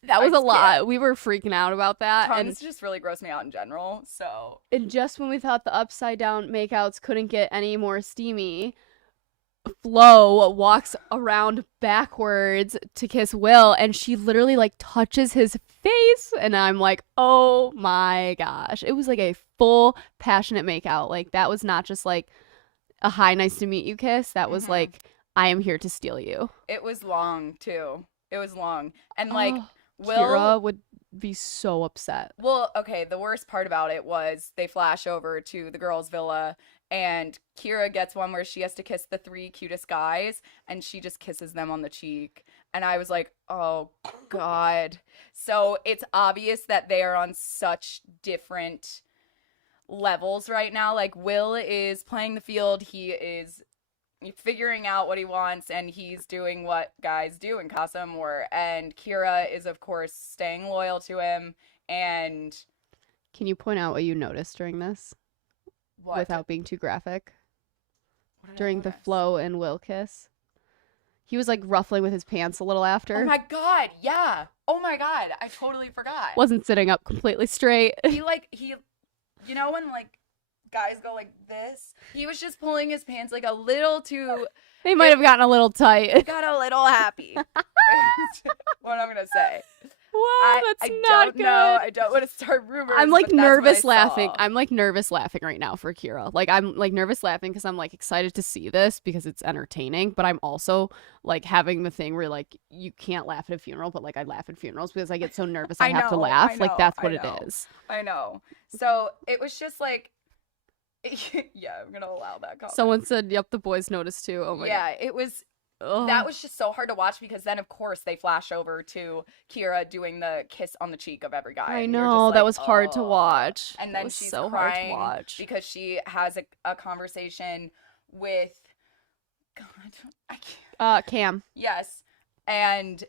That was a lot. We were freaking out about that. Tongues just really gross me out in general. So, and just when we thought the upside down makeouts couldn't get any more steamy, Flo walks around backwards to kiss Will, and she literally like touches his face, and I'm like, oh my gosh. It was like a full passionate makeout. Like that was not just like a hi, nice to meet you kiss. That was like, I am here to steal you. It was long too. It was long. And like Will Kira would be so upset. Well, okay, the worst part about it was they flash over to the girls' villa, and Kira gets one where she has to kiss the 3 cutest guys, and she just kisses them on the cheek. And I was like, oh God. So it's obvious that they are on such different levels right now. Like Will is playing the field. He is figuring out what he wants, and he's doing what guys do in Casa Amor. And Kira is, of course, staying loyal to him. And can you point out what you noticed during this? What? Without being too graphic. During the Flo and Will kiss. He was like ruffling with his pants a little after. Oh my God, yeah. Oh my God, I totally forgot. Wasn't sitting up completely straight. He when like guys go like this, he was just pulling his pants like a little too. They might have gotten a little tight. Got a little happy. What I'm gonna say. Wow, that's I not don't good. know. I don't want to start rumors. I'm like but that's nervous what I laughing. saw. I'm like nervous laughing right now for Kira. Like I'm like nervous laughing because I'm like excited to see this because it's entertaining, but I'm also like having the thing where like you can't laugh at a funeral, but like I laugh at funerals because I get so nervous I have to laugh. Like that's what it is. I know. So it was just like, yeah, I'm gonna allow that comment. Someone said, "Yep, the boys noticed too." Oh my god. Yeah, it was. That was just so hard to watch because then, of course, they flash over to Kira doing the kiss on the cheek of every guy. I and you're know, just that like, was hard to "Ugh." watch. And That then was she's so hard to crying watch. because she has a conversation with, God, I can't. Cam. Yes. And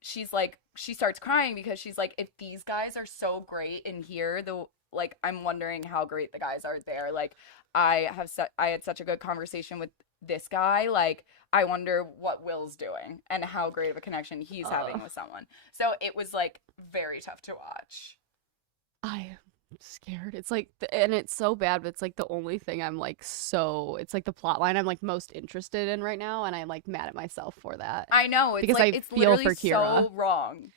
she's like, she starts crying because she's like, if these guys are so great in here, like, I'm wondering how great the guys are there. Like, I had such a good conversation with this guy. Like, I wonder what Will's doing and how great of a connection he's having with someone. So it was like very tough to watch. I'm scared. It's like, and it's so bad, but it's like the only thing I'm like it's like the plot line I'm like most interested in right now, and I'm like mad at myself for that. I know. It's because like, I it's feel literally for Kira. so wrong.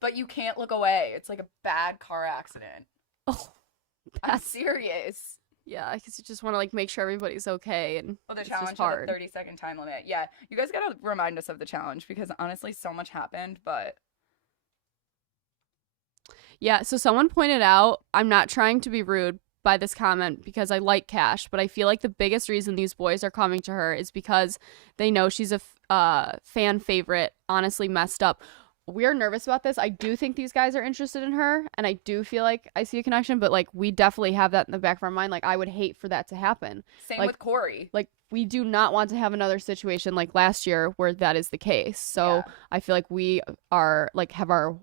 But you can't look away. It's like a bad car accident. Oh, I'm serious. Yeah, because you just want to like make sure everybody's okay, and Well, the it's challenge just hard. had a 30-second time limit. Yeah, you guys gotta remind us of the challenge because honestly, so much happened. But yeah, so someone pointed out, I'm not trying to be rude by this comment because I like Cash, but I feel like the biggest reason these boys are coming to her is because they know she's a fan favorite. Honestly, messed up. We're nervous about this. I do think these guys are interested in her, and I do feel like I see a connection, but like we definitely have that in the back of our mind. Like I would hate for that to happen. same like, with Corey. Like we do not want to have another situation like last year where that is the case. So Yeah. I feel like we are like have our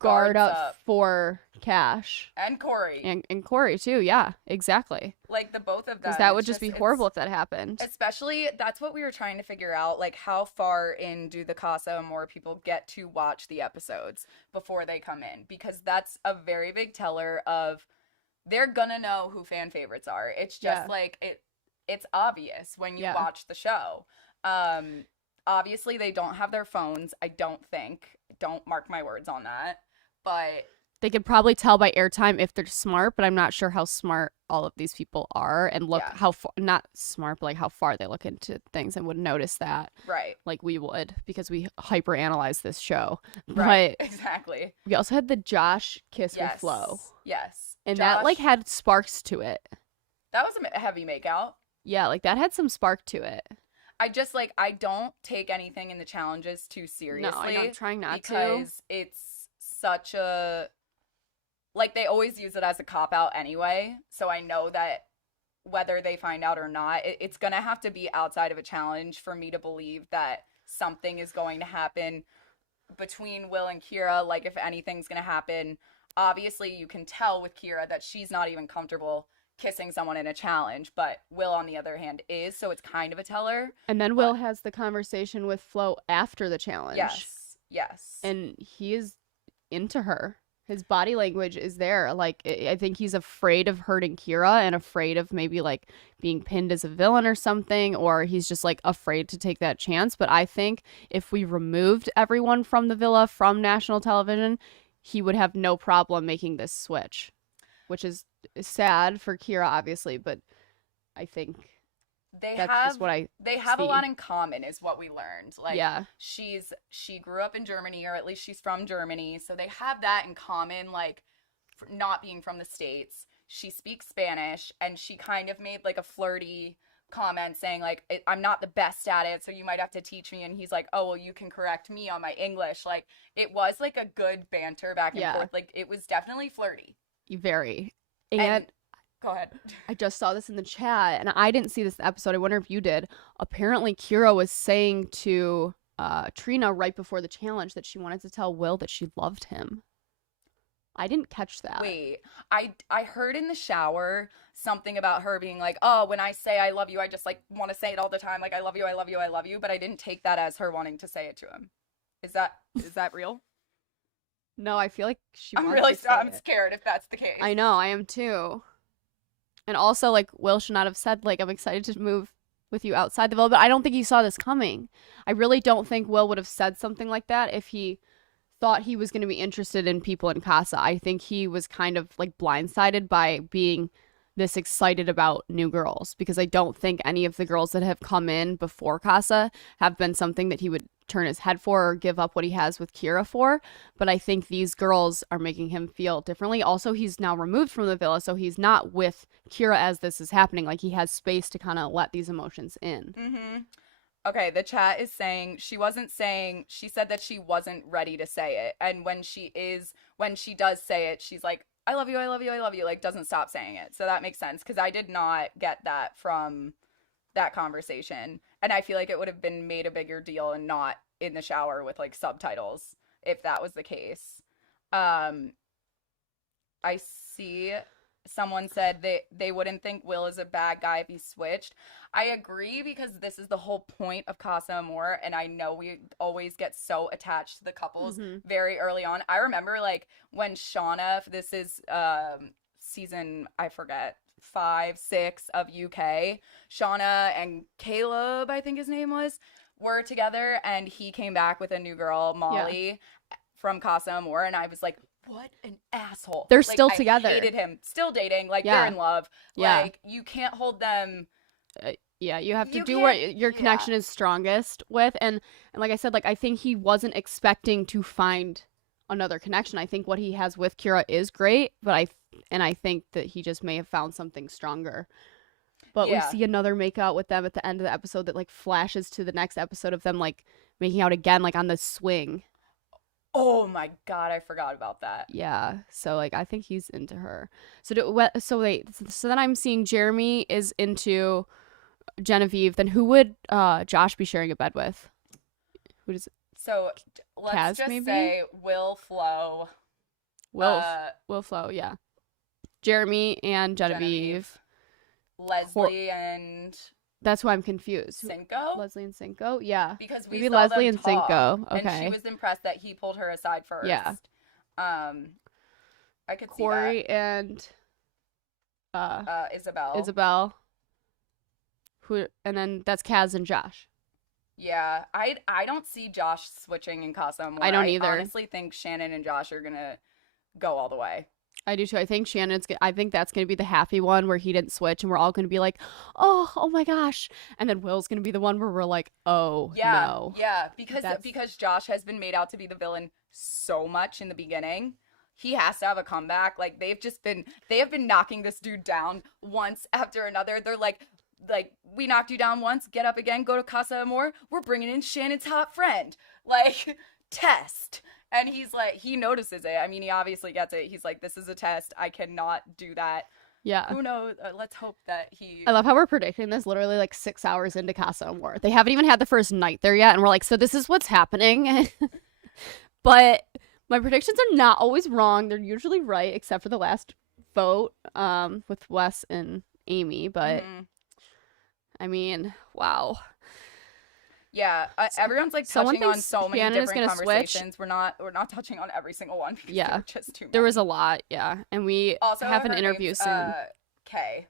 guard Guards up up. for Cash And Corey. and Corey too. Yeah, exactly. Like the both of them. Because that would It's just be horrible if that happened. Especially, that's what we were trying to figure out. Like, how far in do the Casa Amor people get to watch the episodes before they come in? Because that's a very big teller of they're gonna know who fan favorites are. It's just like it's obvious when you watch the show. Obviously they don't have their phones, I don't think. Don't mark my words on that. But they could probably tell by airtime if they're smart, but I'm not sure how smart all of these people are and look how far, not smart, but like how far they look into things and would notice that. Right. Like we would because we hyper-analyze this show. Right, But exactly. we also had the Josh kiss with Flo. Yes. And Josh, that like had sparks to it. that was a heavy makeout. Yeah, like that had some spark to it. I just like I don't take anything in the challenges too seriously. No, I know, I'm trying not because it's such a like they always use it as a cop out anyway. So I know that whether they find out or not, it's gonna have to be outside of a challenge for me to believe that something is going to happen between Will and Kira. Like if anything's gonna happen, obviously you can tell with Kira that she's not even comfortable kissing someone in a challenge, but Will on the other hand is, so it's kind of a teller. And then Will has the conversation with Flo after the challenge. Yes. And he is into her. His body language is there. Like I think he's afraid of hurting Kira and afraid of maybe like being pinned as a villain or something, or he's just like afraid to take that chance. But I think if we removed everyone from the villa from national television, he would have no problem making this switch, which is sad for Kira, obviously, but I think that's just what they have see. a lot in common is what we learned. Like she grew up in Germany, or at least she's from Germany, so they have that in common, like not being from the States. She speaks Spanish, and she kind of made like a flirty comment saying like I'm not the best at it, so you might have to teach me. And he's like, oh well, you can correct me on my English. Like it was like a good banter back and forth. Like it was definitely flirty. Very. And go ahead. I just saw this in the chat, and I didn't see this episode. I wonder if you did. Apparently, Kira was saying to Trina right before the challenge that she wanted to tell Will that she loved him. I didn't catch that. Wait, I heard in the shower something about her being like, oh, when I say I love you, I just like want to say it all the time. Like, I love you, I love you, I love you. But I didn't take that as her wanting to say it to him. Is that real? No, I feel like I'm scared if that's the case. I know, I am too. And also, like, Will should not have said, like, I'm excited to move with you outside the villa, but I don't think he saw this coming. I really don't think Will would have said something like that if he thought he was going to be interested in people in Casa. I think he was kind of like blindsided by being this excited about new girls, because I don't think any of the girls that have come in before Casa have been something that he would turn his head for or give up what he has with Kira for. But I think these girls are making him feel differently. Also, he's now removed from the villa, so he's not with Kira as this is happening. Like, he has space to kind of let these emotions in. Mm-hmm. Okay, the chat is saying she said that she wasn't ready to say it. And when she does say it, she's like, I love you, I love you, I love you, like doesn't stop saying it. So that makes sense, because I did not get that from that conversation. And I feel like it would have been made a bigger deal and not in the shower with like subtitles if that was the case. I see someone said they wouldn't think Will is a bad guy if he switched. I agree, because this is the whole point of Casa Amor, and I know we always get so attached to the couples very early on. I remember like when Shauna, this is season, I forget, 5, 6 of UK, Shauna and Caleb, I think his name was, were together, and he came back with a new girl, Molly, from Casa Amor, and I was like, what an asshole. They're like, still together. I hated him. Still dating. Like, they're in love. Yeah. Like, you can't hold them. You have to do what your connection is strongest with. And like I said, like, I think he wasn't expecting to find another connection. I think what he has with Kira is great, but I think that he just may have found something stronger. But we see another make out with them at the end of the episode that like flashes to the next episode of them like making out again, like on the swing. Oh my god, I forgot about that. Yeah, so like I think he's into her. So then I'm seeing Jeremy is into Genevieve. Then who would Josh be sharing a bed with? Who does? So let's Kaz, just maybe? say Will Flo. Will Flo, yeah. Jeremy and Genevieve. Leslie and that's why I'm confused. Cinco? Leslie and Cinco? Yeah. Because we maybe saw Leslie them and talk, Cinco. Okay. And she was impressed that he pulled her aside first. Yeah. I could see Corey that. and Isabel. And then that's Kaz and Josh. Yeah. I don't see Josh switching in Casa Amor. I don't either. I honestly think Shannon and Josh are gonna go all the way. I do too. I think I think that's going to be the happy one where he didn't switch and we're all going to be like, oh my gosh. And then Will's going to be the one where we're like, oh, no. Yeah, because Josh has been made out to be the villain so much in the beginning. He has to have a comeback. Like, they have been knocking this dude down once after another. They're like, we knocked you down once, get up again, go to Casa Amor. We're bringing in Shannon's hot friend. Like, test. And he's like, he notices it. I mean, he obviously gets it. He's like, this is a test. I cannot do that. Yeah. Who knows? Let's hope that he... I love how we're predicting this literally like 6 hours into Casa Amor. They haven't even had the first night there yet. And we're like, so this is what's happening. But my predictions are not always wrong. They're usually right, except for the last vote with Wes and Amy. But, I mean, wow. Yeah, everyone's like touching on so many different conversations. Switch. We're not touching on every single one. Yeah, just too many. There was a lot. Yeah, and we also have an interview soon. Kay.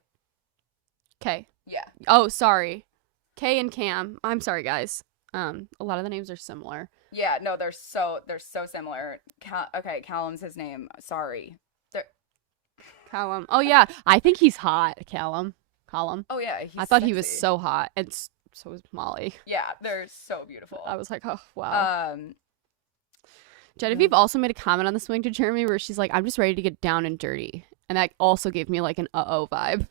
Yeah. Oh, sorry, Kay and Cam. I'm sorry, guys. A lot of the names are similar. Yeah, no, they're so similar. Okay, Callum's his name. Sorry. Callum. Oh yeah, I think he's hot. Callum. Oh yeah, I thought he was so hot, and so was Molly. Yeah, they're so beautiful. I was like, oh wow. Genevieve also made a comment on the swing to Jeremy where she's like, I'm just ready to get down and dirty, and that also gave me like an vibe.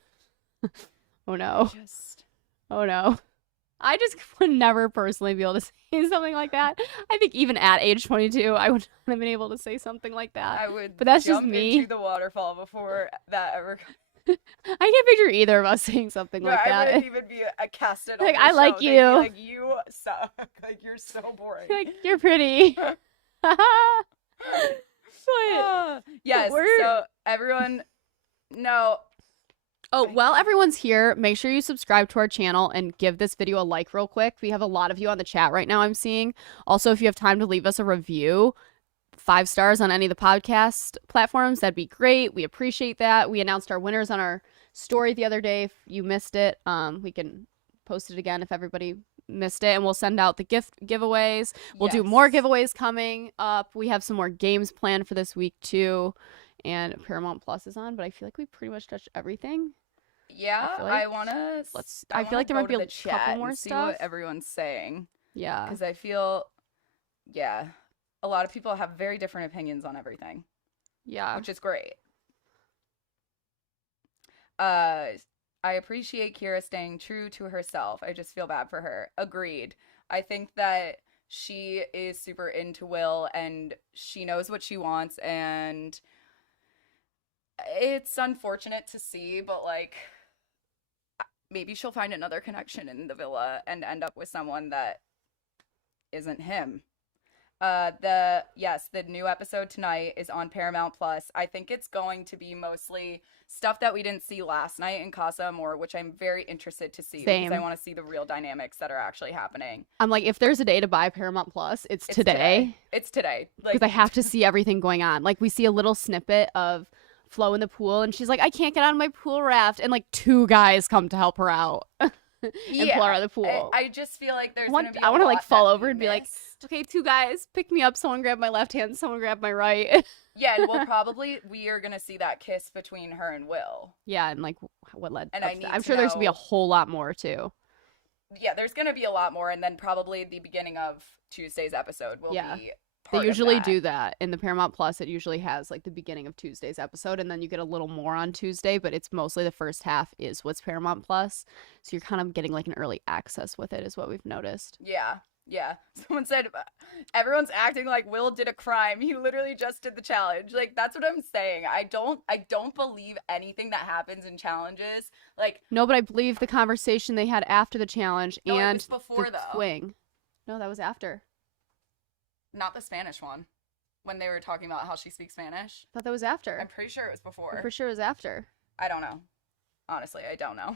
Oh no. Oh no. I just would never personally be able to say something like that. I think even at age 22, I would not have been able to say something like that. I would, but that's jump just me. Into the waterfall before that ever. I can't picture either of us saying something like that. I wouldn't even be a casted on like, the I show. like you. Like, you suck. Like, you're so boring. Like, you're pretty. Yes, so everyone, no. Oh, while everyone's here, make sure you subscribe to our channel and give this video a like real quick. We have a lot of you on the chat right now, I'm seeing. Also, if you have time to leave us a review, 5 stars on any of the podcast platforms, that'd be great. We appreciate that. We announced our winners on our story the other day. If you missed it, we can post it again if everybody missed it, and we'll send out the giveaways. We'll do more giveaways coming up. We have some more games planned for this week too, and Paramount Plus is on, but I feel like we pretty much touched everything. Yeah, I wanna. I feel like there might be a couple more and stuff. See what everyone's saying. Yeah, because I feel, a lot of people have very different opinions on everything. Yeah, which is great. I appreciate Kira staying true to herself. I just feel bad for her. Agreed. I think that she is super into Will and she knows what she wants, and it's unfortunate to see, but like maybe she'll find another connection in the villa and end up with someone that isn't him. The new episode tonight is on Paramount Plus. I think it's going to be mostly stuff that we didn't see last night in Casa Amor, which I'm very interested to see. Same. Because I want to see the real dynamics that are actually happening. I'm like, if there's a day to buy Paramount Plus, it's today. It's today. Because I have to see everything going on. Like, we see a little snippet of Flo in the pool, and she's like, I can't get on my pool raft, and like 2 guys come to help her out. And pull her out of the pool. I just feel like there's I want to like fall over and be like, okay, 2 guys, pick me up. Someone grab my left hand, someone grab my right. Yeah, and we are gonna see that kiss between her and Will. Yeah, and like what led. And I'm sure there's gonna be a whole lot more too. Yeah, there's gonna be a lot more, and then probably the beginning of Tuesday's episode will be. They usually do that in the Paramount Plus. It usually has like the beginning of Tuesday's episode, and then you get a little more on Tuesday, but it's mostly the first half is what's Paramount Plus. So you're kind of getting like an early access with it, is what we've noticed. Yeah. Someone said everyone's acting like Will did a crime. He literally just did the challenge. Like, that's what I'm saying. I don't believe anything that happens in challenges. Like, no, but I believe the conversation they had after the challenge and it was before, the swing. No, that was after. Not the Spanish one. When they were talking about how she speaks Spanish. I thought that was after. I'm pretty sure it was before. I'm pretty sure it was after. I don't know. Honestly, I don't know.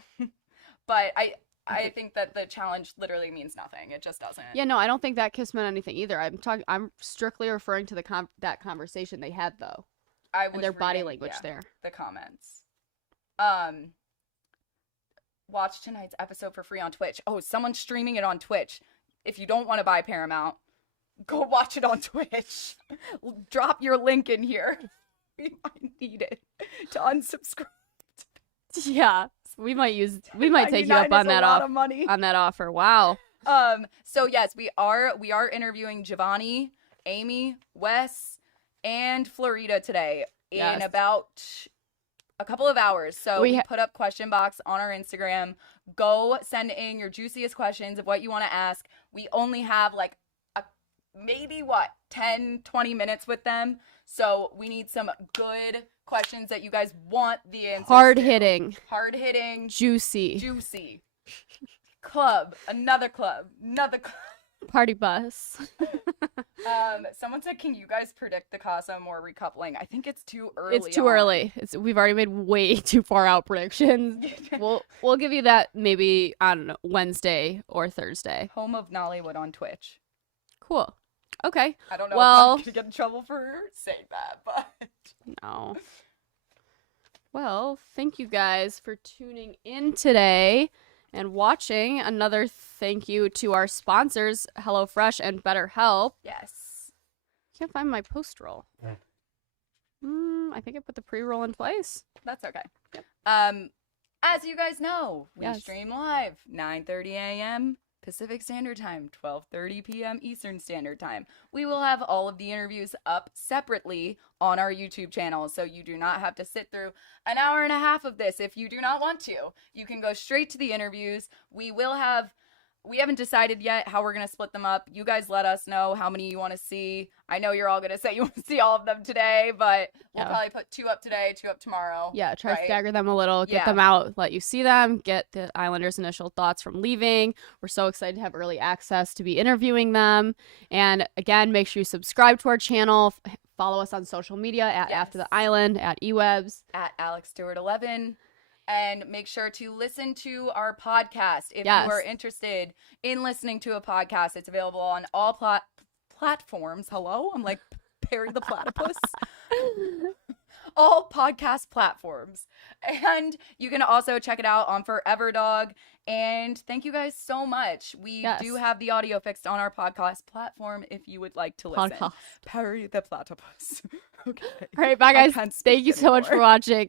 But I think that the challenge literally means nothing. It just doesn't. Yeah, no, I don't think that kiss meant anything either. I'm strictly referring to that conversation they had though. And their body language there. The comments. Watch tonight's episode for free on Twitch. Oh, someone's streaming it on Twitch. If you don't want to buy Paramount, go watch it on Twitch. Drop your link in here. We might need it to unsubscribe. Yeah, we might take you up on that offer. Wow. So yes, we are interviewing Giovanni, Amy, Wes, and Florida today in about a couple of hours. So we put up question box on our Instagram. Go send in your juiciest questions of what you want to ask. We only have like maybe 10, 20 minutes with them. So we need some good questions that you guys want the answers Hard hitting. Juicy. Another club. Party bus. Someone said, can you guys predict the Casa Amor recoupling? I think it's too early. It's too early. We've already made way too far out predictions. We'll give you that maybe on Wednesday or Thursday. Home of Nollywood on Twitch. Cool. Okay. I don't know if I'm going to get in trouble for saying that, but... No. Well, thank you guys for tuning in today and watching. Another thank you to our sponsors, HelloFresh and BetterHelp. Yes. Can't find my post roll. I think I put the pre-roll in place. That's okay. Yep. As you guys know, we stream live 9:30 a.m. Pacific Standard Time, 12:30 p.m. Eastern Standard Time. We will have all of the interviews up separately on our YouTube channel, so you do not have to sit through an hour and a half of this if you do not want to. You can go straight to the interviews. We haven't decided yet how we're going to split them up. You guys let us know how many you want to see. I know you're all going to say you want to see all of them today, but we'll probably put 2 up today, 2 up tomorrow. Yeah, try to stagger them a little, get them out, let you see them, get the Islanders' initial thoughts from leaving. We're so excited to have early access to be interviewing them. And again, make sure you subscribe to our channel. Follow us on social media at After the Island, at eWebs, at Alex Stewart 11. And make sure to listen to our podcast. If you are interested in listening to a podcast, it's available on all platforms. Hello? I'm like Perry the Platypus. all podcast platforms. And you can also check it out on Forever Dog. And thank you guys so much. We do have the audio fixed on our podcast platform if you would like to listen. Perry the Platypus. Okay. All right, bye guys. Thank you so much for watching.